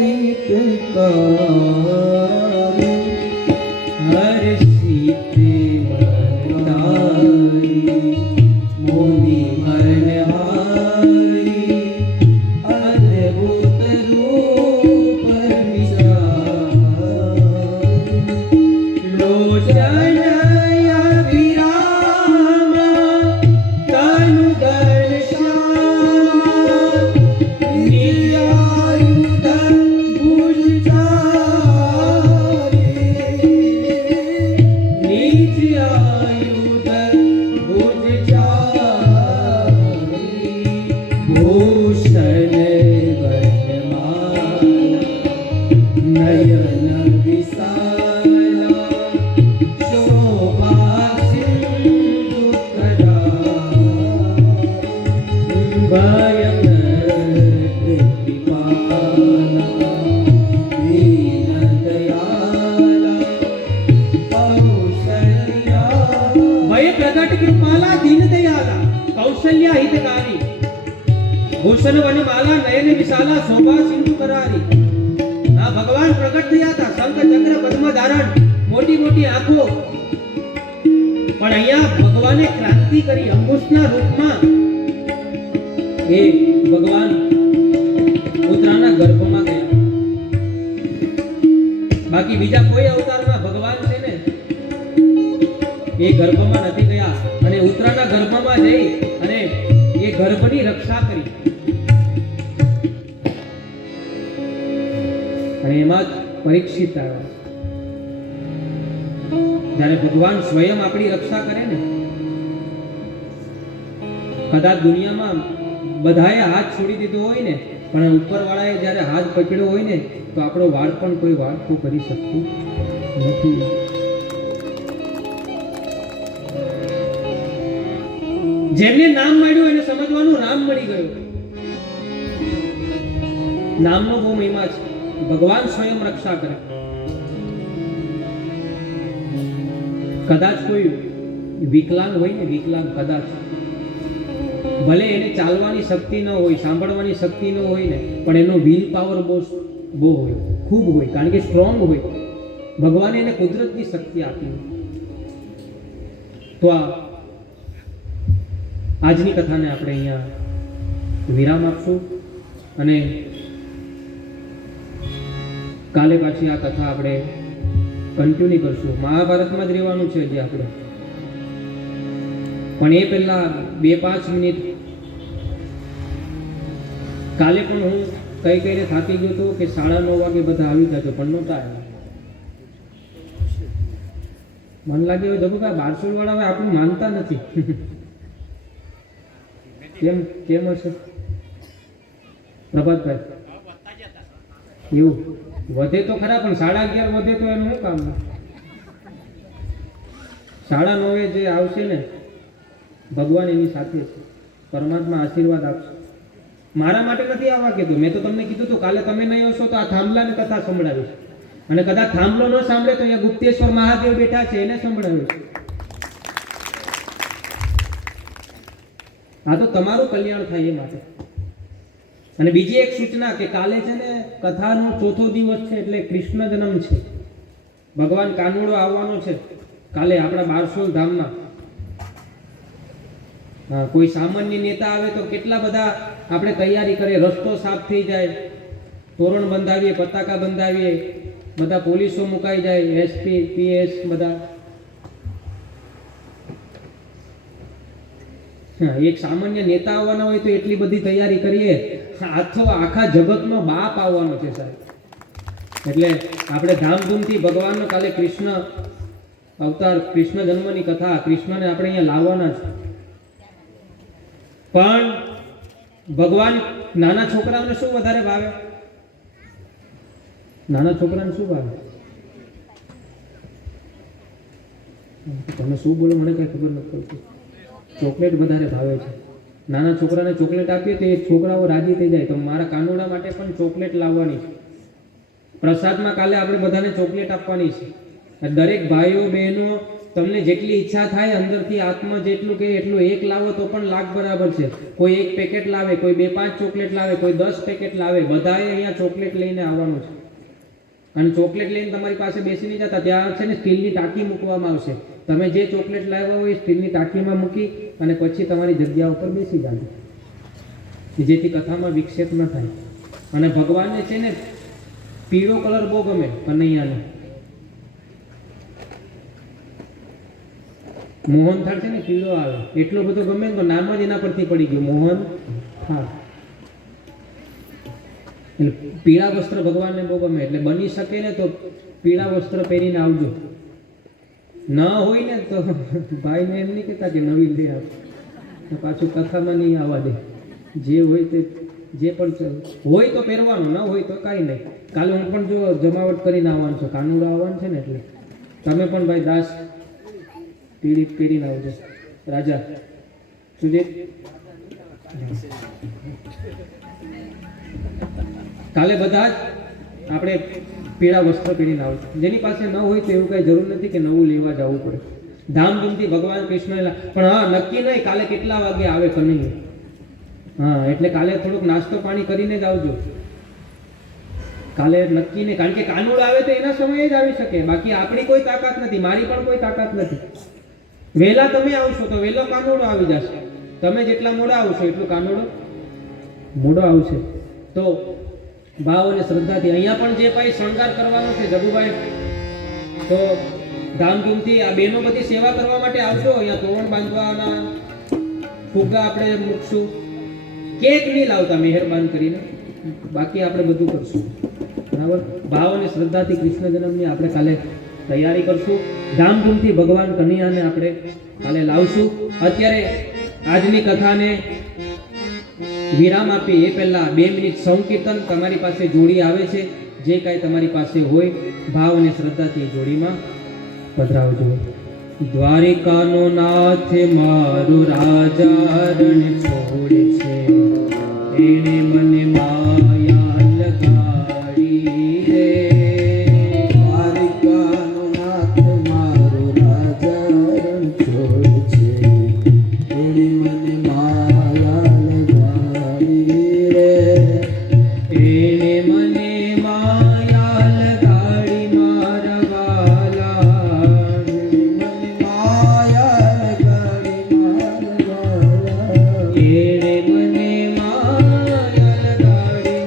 હિતકારી હર્ષિતે વરદારી મોનિ મનહારી અદ્ભુત રૂપ વિચારી લોચનય વિરામ તનુ ઘનશ્યામ નિર્યાયુધ ભુજચારી ભૂષણ વનમાલા નયન વિશાલા શોભા સિંધુ કરારી. આ ભગવાન પ્રગટ થયા હતા, શંખ ચક્ર પદ્મ ધારણ, મોટી મોટી આંખો. પણ અહીંયા ભગવાને ક્રાંતિ કરી અંકુશના રૂપમાં. એ ભગવાન ઉત્તરાના ગર્ભમાં ગયા. બાકી બીજા કોઈ અવતારમાં ભગવાન છે ને એ ગર્ભમાં નથી ગયા, અને ઉત્તરાના ગર્ભમાં જઈ અને એ ગર્ભની રક્ષા કરી. અને એમાં જ પરીક્ષિત આવ્યા. જ્યારે ભગવાન સ્વયં આપણી રક્ષા કરે ને, કદાચ દુનિયામાં બધાએ હાથ છોડી દીધો હોય ને, પણ ઉપરવાળાએ જ્યારે હાથ પકડ્યો હોય ને, તો આપણો વાળ પણ કોઈ વાળતું કરી શકતું નથી. જેમને નામ મળ્યું એને સમજવાનું, નામ મળી ગયું. નામનો બહુ મહિમા છે. ભગવાન સ્વયં રક્ષા કરે. કદાચ કોઈ વિકલાંગ હોય ને, વિકલાંગ કદાચ ભલે એને ચાલવાની શક્તિ ન હોય, સાંભળવાની શક્તિ ન હોય ને, પણ એનો વિલ પાવર બહુ હોય, ખૂબ હોય, કારણ કે સ્ટ્રોંગ હોય. ભગવાને એને કુદરતની શક્તિ આપી. તો આજની કથાને આપણે અહીંયા વિરામ આપશું, અને કાલે પાછી આ કથા આપણે કન્ટિન્યુ કરશું. મહાભારતમાં જ રહેવાનું છે હજી આપણે. પણ એ પહેલા 2-5 મિનિટ, કાલે પણ હું કઈને થાકી ગયો હતો કે 9:30 વાગે બધા આવી જજો, પણ નહોતા આવ્યા. મને લાગે હવે ધબુભાઈ બારસોલ વાળા હવે આપણું માનતા નથી. કેમ હશે પ્રભાતભાઈ? એવું વધે તો ખરા, પણ 11:30 વધે તો એનું શું કામ? 9:30 જે આવશે ને, ભગવાન એની સાથે છે. પરમાત્મા આશીર્વાદ આપશે. મારા માટે નથી આવવા કીધું. મેં તો તમને કીધું તો કાલે તમે નહીં આવશો તો આ થાંભલાને કથા સંભળાવીશ, અને કદાચ થાંભલો ન સાંભળે તો અહીંયા ગુપ્તેશ્વર મહાદેવ બેઠા છે, એને સંભળાવીશ. આ તો તમારું કલ્યાણ થાય એ માટે. અને બીજી એક સૂચના કે કાલે છે ને કથાનો 4થો દિવસ છે, એટલે કૃષ્ણ જન્મ છે. ભગવાન કાનુડો આવવાનો છે કાલે આપણા બારસોલ ધામમાં. કોઈ સામાન્ય નેતા આવે તો કેટલા બધા આપણે તૈયારી કરીએ, રસ્તો સાફ થઈ જાય, તોરણ બંધાવીએ, પતાકા બંધાવીએ, બધા પોલીસો મુકાઈ જાય, એસપી પીએસ બધા. એક સામાન્ય નેતા આવવાના હોય તો એટલી બધી તૈયારી કરીએ. આખા જગતનો બાપ આવવાનો છે સાહેબ. એટલે આપણે ધામધૂમથી ભગવાનનો કાલે કૃષ્ણ અવતાર, કૃષ્ણ જન્મની કથા, કૃષ્ણને આપણે અહીંયા લાવવાના છે. પણ ભગવાન નાના છોકરાઓને શું વધારે ભાવે? નાના છોકરાને શું ભાવે? તમે શું બોલો મને કઈ ખબર નથી પડતી. ચોકલેટ વધારે ભાવે છે. નાના છોકરાને ચોકલેટ આપીએ તો એ છોકરાઓ રાજી થઈ જાય. તો મારા કાનુડા માટે પણ ચોકલેટ લાવવાની છે. પ્રસાદમાં કાલે આપણે બધાને ચોકલેટ આપવાની છે. દરેક ભાઈઓ બહેનો તમને જેટલી ઈચ્છા થાય અંદરથી આત્મા જેટલું કે એટલું એક લાવો તો પણ લાખ બરાબર છે. કોઈ 1 પેકેટ લાવે, કોઈ 2-5 ચોકલેટ લાવે, કોઈ 10 પેકેટ લાવે, બધાએ અહીંયા ચોકલેટ લઈને આવવાનું છે. અને ચોકલેટ લઈને તમારી પાસે બેસી નહીં જતા, ત્યાં છે ને સ્ટીલની ટાંકી મૂકવામાં આવશે. તમે જે ચોકલેટ લાવ્યા હોય સ્ટીલની ટાંકીમાં મૂકી અને પછી તમારી જગ્યા ઉપર બેસી જાજો, જેથી કથામાં વિક્ષેપ ન થાય. અને ભગવાનને છે ને પીળો કલર બહુ ગમે, કનૈયાનો. મોહન થાળ છે ને પીળો આવે, એટલો બધો ગમે તો નામ જ એના પરથી પડી ગયું, મોહન થાળ. એટલે પીળા વસ્ત્ર ભગવાનને બહુ ગમે. એટલે બની શકે ને તો પીળા વસ્ત્ર પહેરીને આવજો. ન હોય ને તો ભાઈને એમ નહીં કહેતા કે નવી લઈ આવ, પાછું કથામાં નહીં આવવા દે. જે હોય તે, જે પણ હોય તો પહેરવાનું, ન હોય તો કાંઈ નહીં. કાલે હું પણ જો જમાવટ કરીને આવવાનું છું, કાનુડા આવવાનું છે ને, એટલે તમે પણ ભાઈ દાસ પીળી પહેરીને આવજો. રાજા સુજીત કાલે બધા જ આપણે પીળા વસ્ત્ર પહેરીને આવજો. જેની પાસે ન હોય તો એવું કઈ જરૂર નથી કે નવું લેવા જવું પડે. ધામધૂમથી ભગવાન કૃષ્ણ. પણ હા, નક્કી નહીં કાલે કેટલા વાગે આવે કનૈયો. હા એટલે કાલે થોડુંક નાસ્તો પાણી કરીને જ આવજો. કાલે નક્કી નહીં, કારણ કે કાનુડો આવે તો એના સમયે જ આવી શકે, બાકી આપણી કોઈ તાકાત નથી, મારી પણ કોઈ તાકાત નથી. વહેલા તમે આવશો તો વહેલો કાનુડો આવી જશે, તમે જેટલા મોડા આવશો એટલું કાનુડો મોડો આવશે. તો ભાવ અને શ્રદ્ધાથી અહીંયા પણ જે ભાઈ શણગાર કરવાનો છે જગુભાઈ, તો ધામધૂમથી આ બહેનો બધી સેવા કરવા માટે આવશો. અહીંયા તોરણ બાંધવાના ફુગ્ગા આપણે મૂકશું. કેક નહીં લાવતા મહેરબાન કરીને, બાકી આપણે બધું કરશું, બરાબર. ભાવ અને શ્રદ્ધાથી કૃષ્ણ જન્મની આપણે કાલે તૈયારી કરશું. ધામધૂમથી ભગવાન કનૈયાને આપણે કાલે લાવશું. અત્યારે આજની કથાને વિરામ આપી એ પહેલા 2 મિનિટ સંકીર્તન તમારી પાસે જોડી આવે છે, જે કાંઈ તમારી પાસે હોય ભાવ અને શ્રદ્ધાથી જોડીમાં પધરાવજો. દ્વારિકાનો નાથ મારો રાજા રણ છોડે છે, એણે મને માયા લગાડી રે. દ્વારિકાનો નાથ મારો રાજા રણ છોડ છે, એણે મને માયા લગાડી રે. એણે મને માયા લગાડી મારા વાલા, મને માયા લગાડી મારા વાલા. એણે મને માયા લગાડી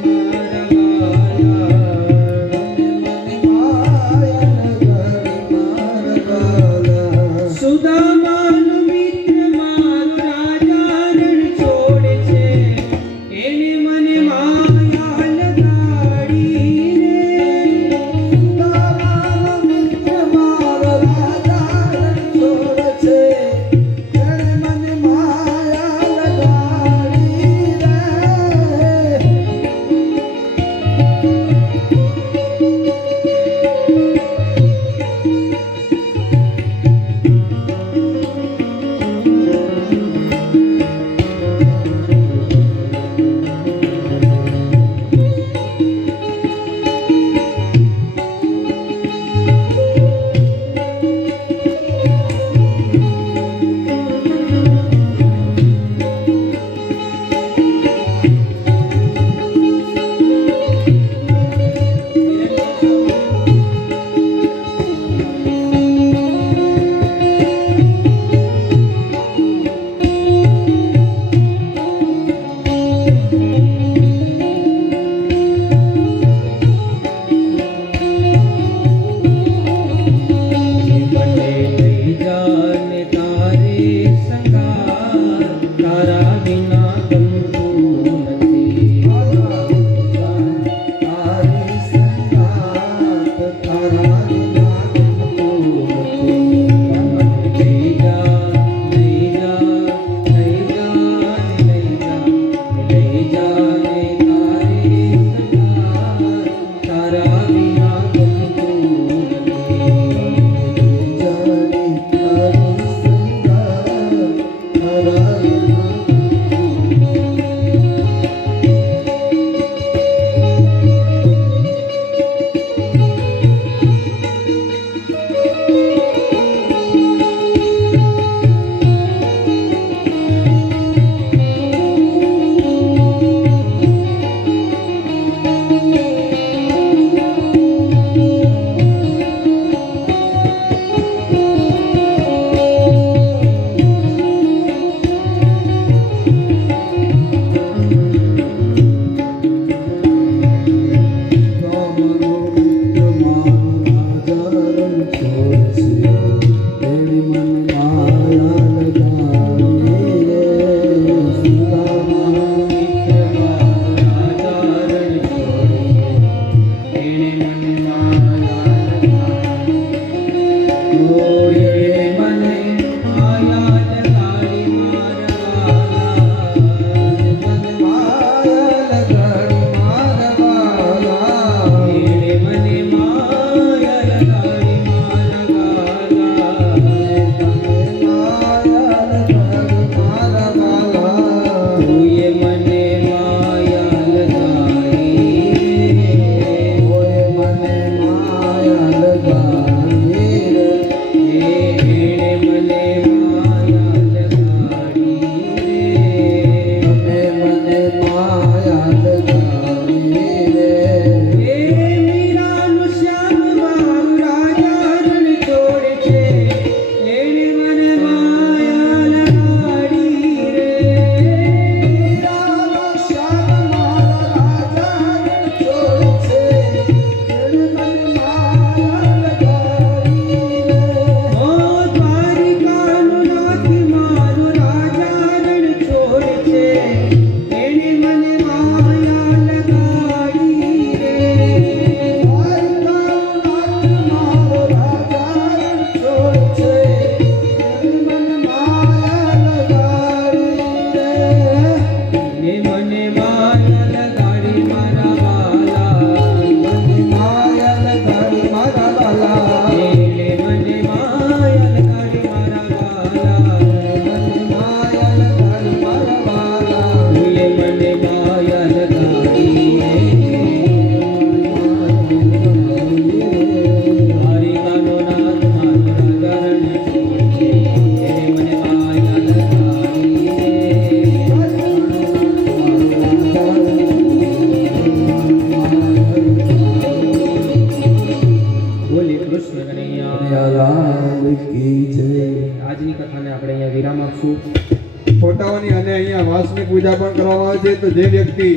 પૂજા પણ કરવામાં આવે છે. તો જે વ્યક્તિ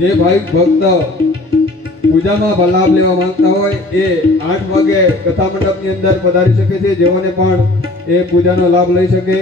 જે ભાવિક ભક્ત પૂજામાં લાભ લેવા માંગતા હોય એ 8 વાગે કથા મંડપની અંદર પધારી શકે છે, જેઓને પણ એ પૂજાનો લાભ લઈ શકે.